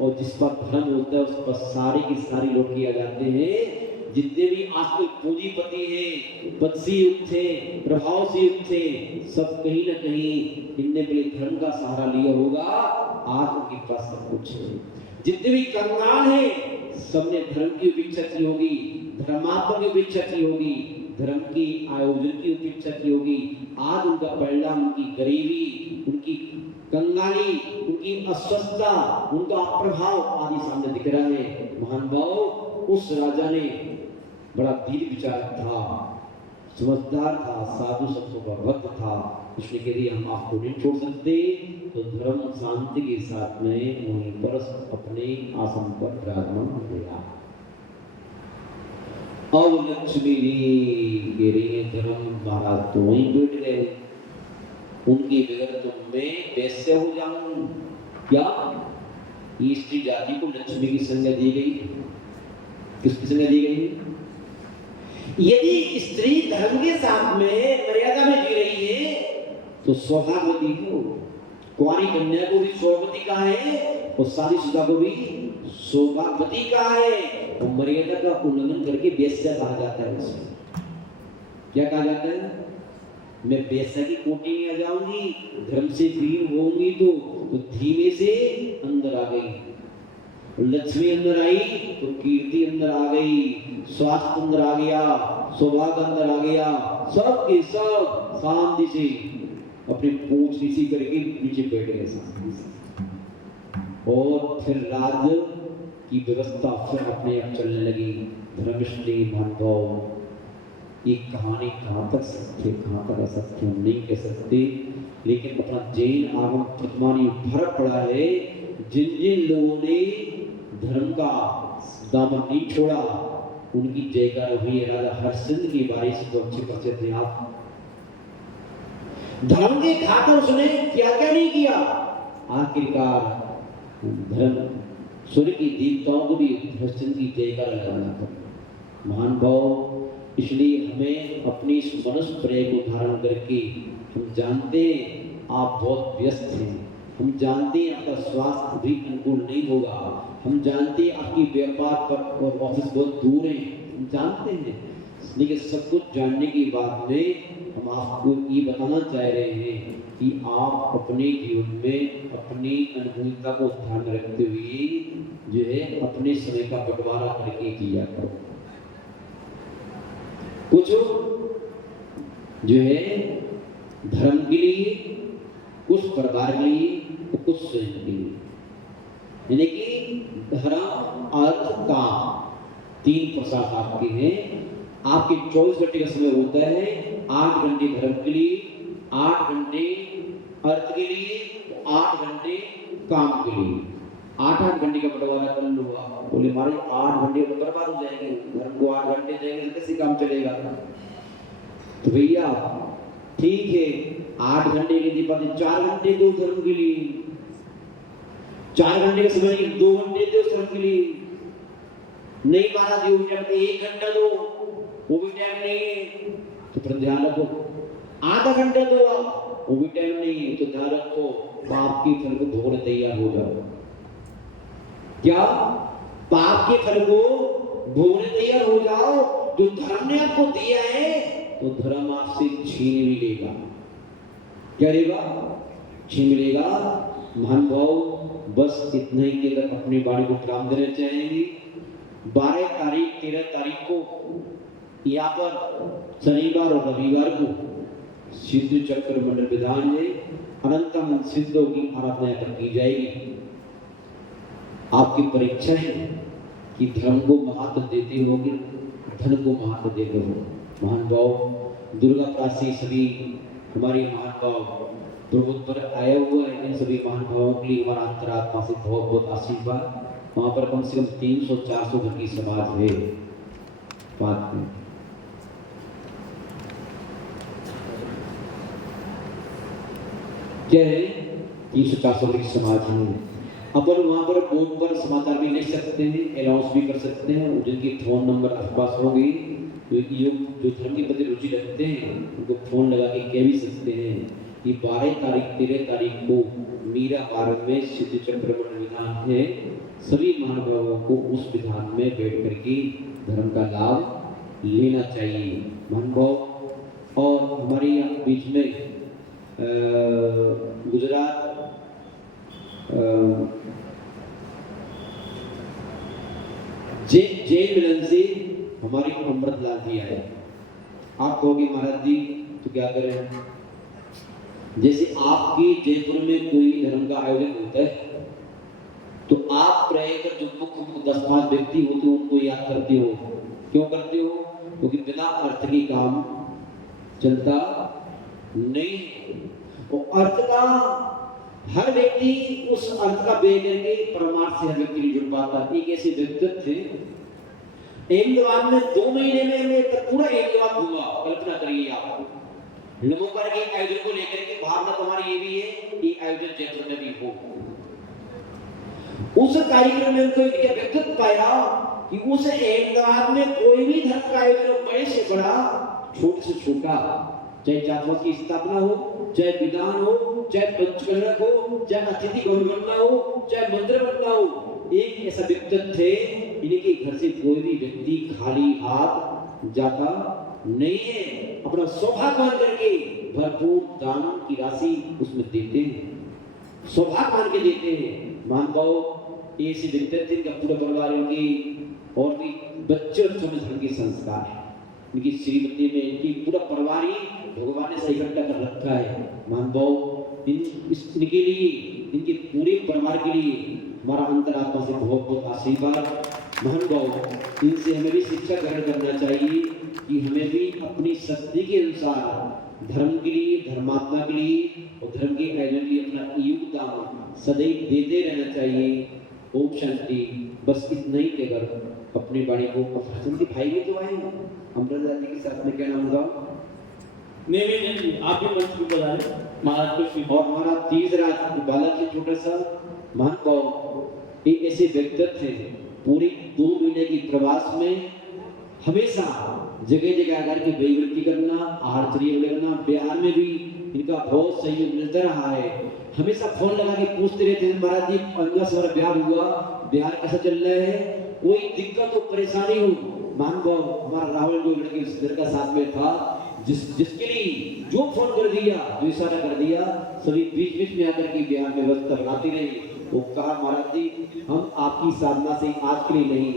और जिस पर धर्म होता है उस पर सारे की सारी लौट के आ जाते हैं। जितने भी आजकल पूंजीपति हैं, पद से युक्त थे, प्रभाव से युक्त थे, सब कहीं ना कहीं इनने पहले धर्म का सहारा लिया होगा। आज उनके पास सब कुछ है। जितने भी कंगाल हैं सबने धर्म की उपेक्षा की होगी, धर्मात्मा की उपेक्षा की होगी, धर्म की आयोजन की उपेक्षा की होगी। आज उनका परिणाम उनकी गरीबी, उनकी कंगाली, उनकी अस्वस्थता, उनका प्रभाव आदि सामने दिख रहा है। महान भाव, उस राजा ने बड़ा दीर्घ विचार था, समझदार था, साधु संतों का भक्त था। उसने कह दिया हम आपको नहीं छोड़ सकते, तो धर्म शांति के साथ में वहीं पर अपने आसन पर विराजमान हो गया। अब लक्ष्मी जी कह रही है धर्म महाराज तो वहीं बैठ गए, उनकी बगैर तो मैं वैसे हो जाऊं क्या? ये स्त्री जाति को लक्ष्मी की संज्ञा दी गई, किसकी संज्ञा दी गई? यदि स्त्री धर्म के साथ में मर्यादा में जी रही है तो सौभाग्यवती हो। कुंवारी कन्या को भी सौभाग्यवती कहा है और शादीशुदा को भी सौभाग्यवती कहा है। और मर्यादा का उल्लंघन करके वेश्या कहा जाता है। उसमें क्या कहा जाता है? मैं वेश्या की कोटि में आ जाऊंगी, धर्म से भीम होंगी तो धीमे से अंदर आ गई, लक्ष्मी अंदर आई तो कीर्ति अंदर आ गई, स्वास्थ्य अंदर आ गया, सौभाग्य अंदर आ गया, सब के सब शांति से अपनी पूंछ नीचे करके नीचे बैठ गए शांति से। और फिर राज्य की व्यवस्था फिर अपने आप चलने लगी। धर्मश्री मानव, ये कहानी कहाँ तक सत्य, कहाँ तक असत्य हम नहीं कह सकते, लेकिन अपना जैन आगम प्रतिमान ये फर्क पड़ा है। जिन जिन लोगों ने धर्म का दामन नहीं छोड़ा उनकी जयकार हुई। राजा हरिश्चंद्र के बारे से तो अच्छे परिचित हैं आप। धर्म के खातिर उसने क्या क्या नहीं किया, आखिरकार धर्म सूर्य की देवताओं को भी हरिश्चंद्र की जयकार लगाना था। महान भाव, इसलिए हमें अपनी इस मनुष्य प्रेय को धारण करके, हम जानते हैं आप बहुत व्यस्त हैं, हम जानते हैं आपका स्वास्थ्य भी अनुकूल नहीं होगा, हम जानते हैं आपकी व्यापार पर और ऑफिस बहुत दूर है, हम जानते हैं, लेकिन सब कुछ जानने के बाद में हम आपको ये बताना चाह रहे हैं कि आप अपने जीवन में अपनी अनुकूलता को ध्यान में रखते हुए जो है अपने समय का बंटवारा करके किया करो। कुछ जो है धर्म के लिए, कुछ परिवार के लिए, तो कुछ स्वयं के लिए। यानी कि धर्म, अर्थ, काम, तीन प्रसाद आपके हैं। आपके 24 घंटे का समय होता है, 8 घंटे धर्म के लिए, 8 घंटे अर्थ के लिए, 8 घंटे काम के लिए। 8-8 घंटे का बंटवारा कर लो आप। बोले हमारे 8 घंटे तो बर्बाद हो जाएंगे, धर्म को 8 घंटे जाएंगे तो कैसे काम चलेगा? तो भैया ठीक है, 8 घंटे के लिए 4 घंटे दो धर्म के लिए, 4 घंटे का समय 2 घंटे दो धर्म के लिए। नहीं महाराज जी टाइम 1 घंटा दो, वो भी टाइम नहीं है, तो फिर ध्यान रखो। आधा घंटा दो आप, वो भी टाइम नहीं है, तो ध्यान रखो पाप के फल को भोगने तैयार हो जाओ। क्या? पाप के फल को भोगने तैयार हो जाओ। जो धर्म ने आपको दिया है तो धर्म आपसे छीन भी लेगा। क्या लेगा? छीन लेगा। महान भाव, बस इतना ही के अंदर अपनी वाणी को विराम देना चाहेंगे। 12 तारीख 13 तारीख को यहाँ पर शनिवार और रविवार को सिद्ध चक्र मंडल विधान में अनंतम सिद्धों की आराधना की जाएगी। आपकी परीक्षा है कि धर्म को महत्व देते होगे, धन को महत्व देते हो। महान भाव, दुर्गा प्रासी सभी हमारे महान भाव प्रभुत्व पर आया हुआ है। इन सभी महान भावों के लिए हमारा अंतरात्मा से बहुत बहुत आशीर्वाद। वहाँ पर कम से कम 300-400 घर की समाज है। बात में क्या है? 300-400 घर की समाज है। अपन वहाँ पर बोर्ड पर समाचार भी लिख सकते हैं, अनाउंस भी कर सकते हैं। जिनके फोन नंबर आपके पास होंगे, जो धर्म के प्रति रुचि रखते हैं, उनको फोन लगा के कह भी सकते हैं कि 12 तारीख 13 तारीख को मीरा मार्ग में सिद्ध चक्र मंडल विधान है। सभी महानुभावों को उस विधान में बैठ करके धर्म का लाभ लेना चाहिए। महानुभाव, और हमारे यहाँ बीच में गुजरात जय मिलन से हमारी अमृतलाल जी आए। आप कहोगे महाराज जी तो क्या करें? जैसे आपके जयपुर में कोई धर्म का आयोजन होता है तो आप रहकर जो मुख्य 10-5 व्यक्ति होते हो उनको याद करते हो। क्यों करते हो? क्योंकि बिना अर्थ के काम चलता नहीं है। और अर्थ का हर व्यक्ति उस अर्थ का व्यय करके परमार्थ से हर व्यक्ति नहीं जुड़ पाता। एक ऐसे व्यक्तित्व थे, अहमदाबाद में 2 महीने में हमने पूरा अहमदाबाद घूमा। कल्पना करिए आप, नमोकार के आयोजन को लेकर के भावना तुम्हारी ये भी है कि आयोजन जयपुर में भी हो। उस कार्यक्रम में उनको एक व्यक्तित्व पाया कि उस अहमदाबाद में कोई भी धर्म का आयोजन बड़े से बड़ा, छोटे से छोटा, चाहे जातवाद की स्थापना हो, चाहे विधान हो, चाहे पंचकलरक हो, चाहे अतिथि गौर बनना हो, चाहे मंदिर बनना हो, एक ऐसा व्यक्तित्व थे इनके घर से कोई भी व्यक्ति खाली हाथ जाता नहीं है। अपना सौभाग्य मान करके भरपूर दान की राशि उसमें देते हैं, सौभाग्य मान के देते हैं। मान पाओ ऐसे व्यक्तित्व इनका पूरा परिवार, इनकी और भी बच्चों में धर्म के संस्कार है। इनकी श्रीमती में इनकी पूरा परिवार ही भगवान ने सही इकट्ठा कर रखा है। मान पाओ इनके लिए, इनके पूरे परिवार के लिए हमारा अंतरात्मा से बहुत बहुत आशीर्वाद। महान भाव, इनसे हमें भी शिक्षा ग्रहण करना चाहिए कि हमें भी अपनी शक्ति के अनुसार धर्म के लिए, धर्मात्मा के लिए और धर्म के आयोजन के लिए अपना योगदान सदैव देते रहना चाहिए। ओम शांति। बस इतना ही कहकर अपनी वाणी को के भाई भी तो आए अमृतलाल जी के साथ में, क्या नाम होगा? नहीं, आप भी मंच को बता रहे महाराज को। और हमारा तीसरा बालक है छोटा सा, महान भाव, एक ऐसे व्यक्तित्व थे पूरी 2 महीने की प्रवास में हमेशा जगह जगह आकर के वैवृत्ति करना, आहार चर्या करना। बिहार में भी इनका बहुत सहयोग मिलता रहा है। हमेशा फोन लगा के पूछते रहते हैं, महाराज जी 15 साल बिहार हुआ, बिहार कैसा चल रहा है, कोई दिक्कत हो परेशानी हो। मान भाव, हमारा राहुल जो लड़का साथ में था, जिसके लिए जो फोन कर दिया, जो इशारा कर दिया, सभी बीच बीच में आकर के बिहार में व्यवस्था बनाती रही। वो कहा, महाराज जी हम आपकी साधना से आज के लिए नहीं,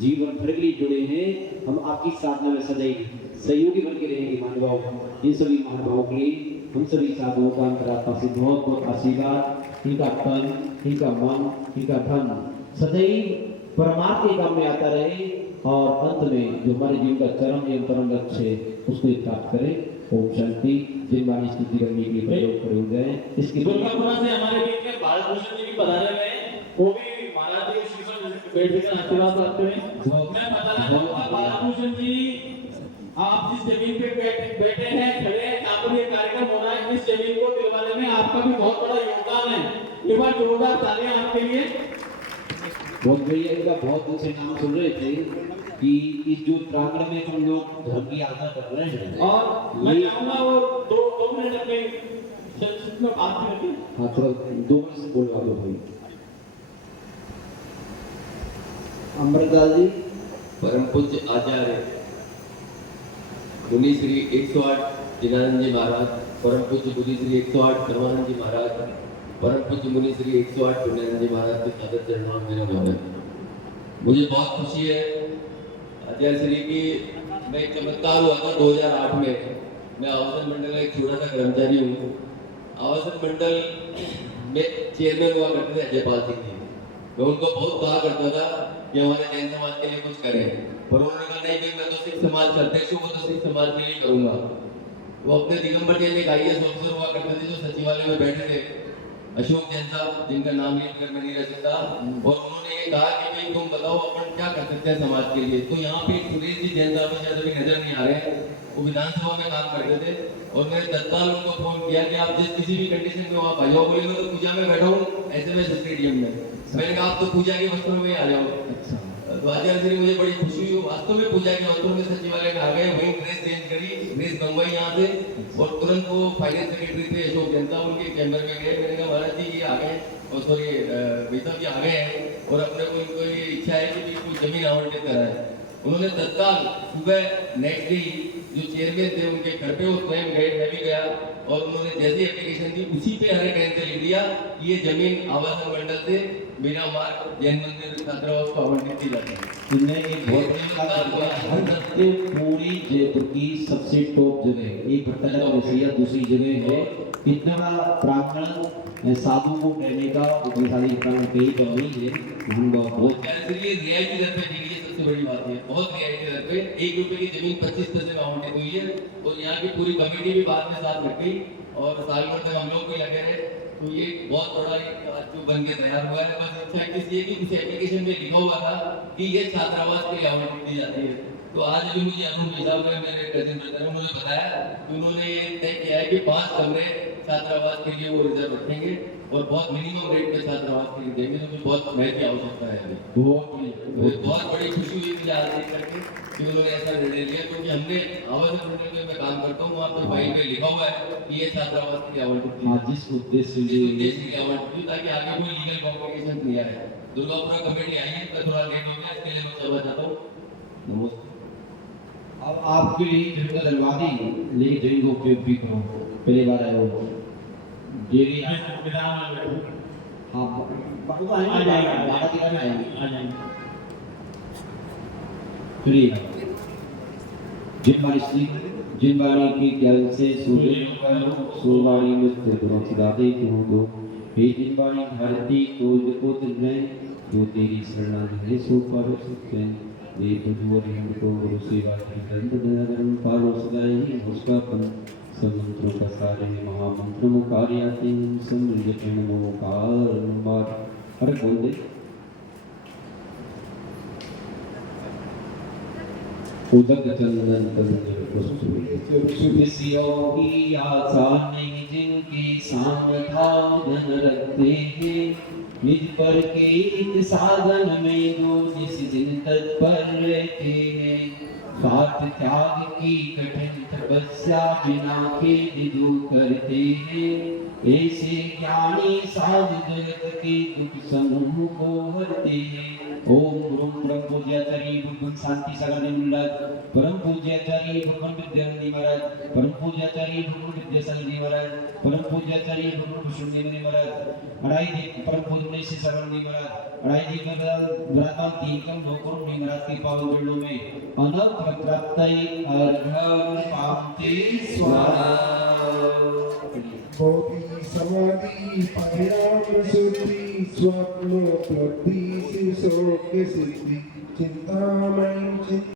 जीवन भर के लिए जुड़े हैं। हम आपकी साधना में सदैव सहयोगी बन के रहेंगे। महानुभाव, इन सभी महानुभावों के लिए हम सभी साधुओं का अंतरात्मा से बहुत बहुत आशीर्वाद। इनका तन, इनका मन, इनका धन सदैव परमार्थ के काम में आता रहे और अंत में जो हमारे जीवन का चरम एवं परम लक्ष्य है उसको प्राप्त करें। ओम शांति। जिन वाणी स्तुति करने के लिए प्रयोग करे गए, इसकी दुर्गापुरा से हमारे बीच में भारत भूषण जी भी पधारे हुए हैं, वो भी महाराज जी श्री पर बैठ कर आशीर्वाद प्राप्त करें। मैं बताना चाहूंगा भारत भूषण जी, आप जिस जमीन पे बैठे हैं, खड़े हैं, जहाँ पर ये कार्यक्रम हो रहा है, इस जमीन को दिलवाने में आपका भी बहुत बड़ा योगदान है। एक बार जोरदार तालियां आपके लिए। बहुत भैया इनका बहुत दूर से नाम सुन रहे थे कि इस जो प्रांगण में हम लोग धर्म की आराधना कर रहे हैं। और मैं चाहूंगा वो 2 मिनट अपने संस्कृत में बात करें। हाँ, थोड़ा 2 मिनट से बोलवा दो भाई। अमृतलाल जी, परम पूज्य आचार्य मुनि श्री 108 जिनानंद जी महाराज, परम पूज्य मुनि श्री 108 परमानंद जी महाराज, परम पूज्य मुनि श्री 108 पुण्यानंद जी महाराज के सादर चरणों में मेरा वंदन। मुझे बहुत खुशी है आचार्य श्री की, मैं एक चमत्कार हुआ था 2008 में। मैं आवासन मंडल का एक छोटा सा कर्मचारी हूँ। आवासन मंडल में चेयरमैन हुआ करते थे अजयपाल सिंह जी। मैं उनको बहुत कहा करता था कि हमारे जैन समाज के लिए कुछ करें, पर उन्होंने कहा नहीं भाई, मैं तो सिख समाज का अध्यक्ष हूँ, वो तो सिख समाज के लिए करूंगा। वो अपने दिगंबर जैन एक IAS ऑफिसर हुआ करते थे जो सचिवालय में बैठे थे, अशोक जैन साहब, जिनका नाम लेकर मैं नहीं रह सकता। और उन्होंने ये कहा कि भाई तुम बताओ अपन क्या कर सकते हैं समाज के लिए। तो यहाँ पे सुरेश जी जैन साहब शायद अभी नजर नहीं आ रहे हैं, वो विधानसभा में काम करते थे। और मैंने तत्काल उनको फोन किया कि आप जिस किसी भी कंडीशन में आप आ जाओ। बोले मैं तो पूजा में बैठा हूँ SMS स्टेडियम में। मैंने कहा आप तो पूजा के वस्त्रों में आ जाओ। तो आचार्य श्री मुझे बड़ी खुशी हुई, वास्तव में पूजा के वस्त्रों में सचिवालय में आ गए, वहीं ड्रेस चेंज करी, ड्रेस मंगवाई यहाँ से, और तुरंत वो फाइनेंस सेक्रेटरी थे अशोक जनता, उनके चैम्बर में गए। मैंने कहा महाराज जी ये आ गए, और सॉरी भाई साहब ये आ गए हैं और अपने को इनको ये इच्छा है कि कोई जमीन आवंटित कराए। उन्होंने तत्काल सुबह नेक्स्ट डे जो चेयरमैन थे उनके घर पे वो स्वयं गए, मैं भी गया, और उन्होंने जैसी एप्लीकेशन दी उसी पे हरे पेन से लिख दिया कि ये जमीन आवासन मंडल से बिना मार्ग जैन मंदिर छात्रावास को आवंटित की जाती है। इनमें एक बहुत बड़ी बात है, हर हफ्ते पूरी जयपुर की सबसे टॉप जगह एक भट्टाचार्य रसिया दूसरी जगह है। इतना बड़ा प्रांगण साधु को रहने का इतनी सारी प्रांगण कहीं पर नहीं है। हम बहुत रियायती दर पे दी गई है, सबसे बड़ी बात है, बहुत रियायती दर पे 1 रुपए की जमीन 25 पैसे में आवंटित हुई है, और यहाँ की पूरी कमेटी भी बाद में साथ रख गई, और साल भर तक हम लोग भी लगे रहे। तो ये बहुत बड़ा एक आज जो बन के तैयार हुआ है। बस अच्छा इसलिए कि उस एप्लीकेशन में लिखा हुआ था कि ये छात्रावास के लिए आवंटित की जाती है। तो आज भी मुझे अरुण साहब ने, मेरे कजिन ब्रदर ने मुझे बताया कि उन्होंने ये तय किया है कि 5 कमरे छात्रावास के लिए वो रिजर्व रखेंगे, और बहुत मिनिमम रेट पे छात्रावास के लिए देंगे, जो बहुत महत्व की आवश्यकता है अभी। बहुत बड़ी खुशी हुई मुझे आज देख करके कि उन्होंने ऐसा निर्णय लिया, क्योंकि हमने आवासन मंडल में मैं काम करता हूँ, वहाँ पर फाइल में लिखा हुआ है कि ये छात्रावास के लिए आवंटित की जाती है। जिस उद्देश्य इस उद्देश्य के लिए आवंटित हुई, ताकि आगे कोई लीगल कॉम्प्लिकेशन नहीं आए। दुर्गापुरा कमेटी आई है, तो थोड़ा लेट हो गया, इसके लिए मैं क्षमा चाहता हूँ। नमस्ते। अब आपके लिए जिनका दरवाजे लेकिन जिनको उपयोग भी करो, पहली बार आए हो डेली विधान में हाँ बाबू आएंगे, आ जाएंगे, बाबा की में आएंगे। आ जाएंगे। प्रिय जिनवाणी की ज्ञान से सूर्य पर सुवाणी में स्थित सिदादे क्यों दो हे जिनवाणी भारती तो को तुझे जो तेरी शरणागति है सो पारो सकते ये प्रभु हमको गुरु सेवा की दंड दयागरम पारो सदाई उसका पन समंत्रों का सारे महामंत्र मुकार्याते समृद्धि नमोकार नमः। अरे बोल दे उदक चंदन किसियों की आशा नहीं जिनके सामधान रखते हैं निज पर के इत साधन में जो जिस दिन तत्पर रहते हैं स्वार्थ त्याग की कठिन तपस्या बिना खेद दूर करते हैं ऐसे ज्ञानी साधु जगत के दुख समूह को हरते हैं। ओम गुरु परम पूज्याचार्य भगवान शांति सागर निमलत परम पूज्याचार्य भगवान विद्यानंद महाराज परम पूज्याचार्य भगवान विद्यासागर महाराज परम पूज्याचार्य भगवान विष्णुदेव महाराज अड़ाई जी परम पूज्य श्री शरण महाराज अड़ाई जी बराबर तीन कम लोकों महाराज के पावन चरणों में अनंत प्राप्तये अर्घ्यं पावते स्वाहा। बोधि समाधि परिणाम शुद्धि स्वप्नोपलब्धि शिव शोक सिद्धि चिंता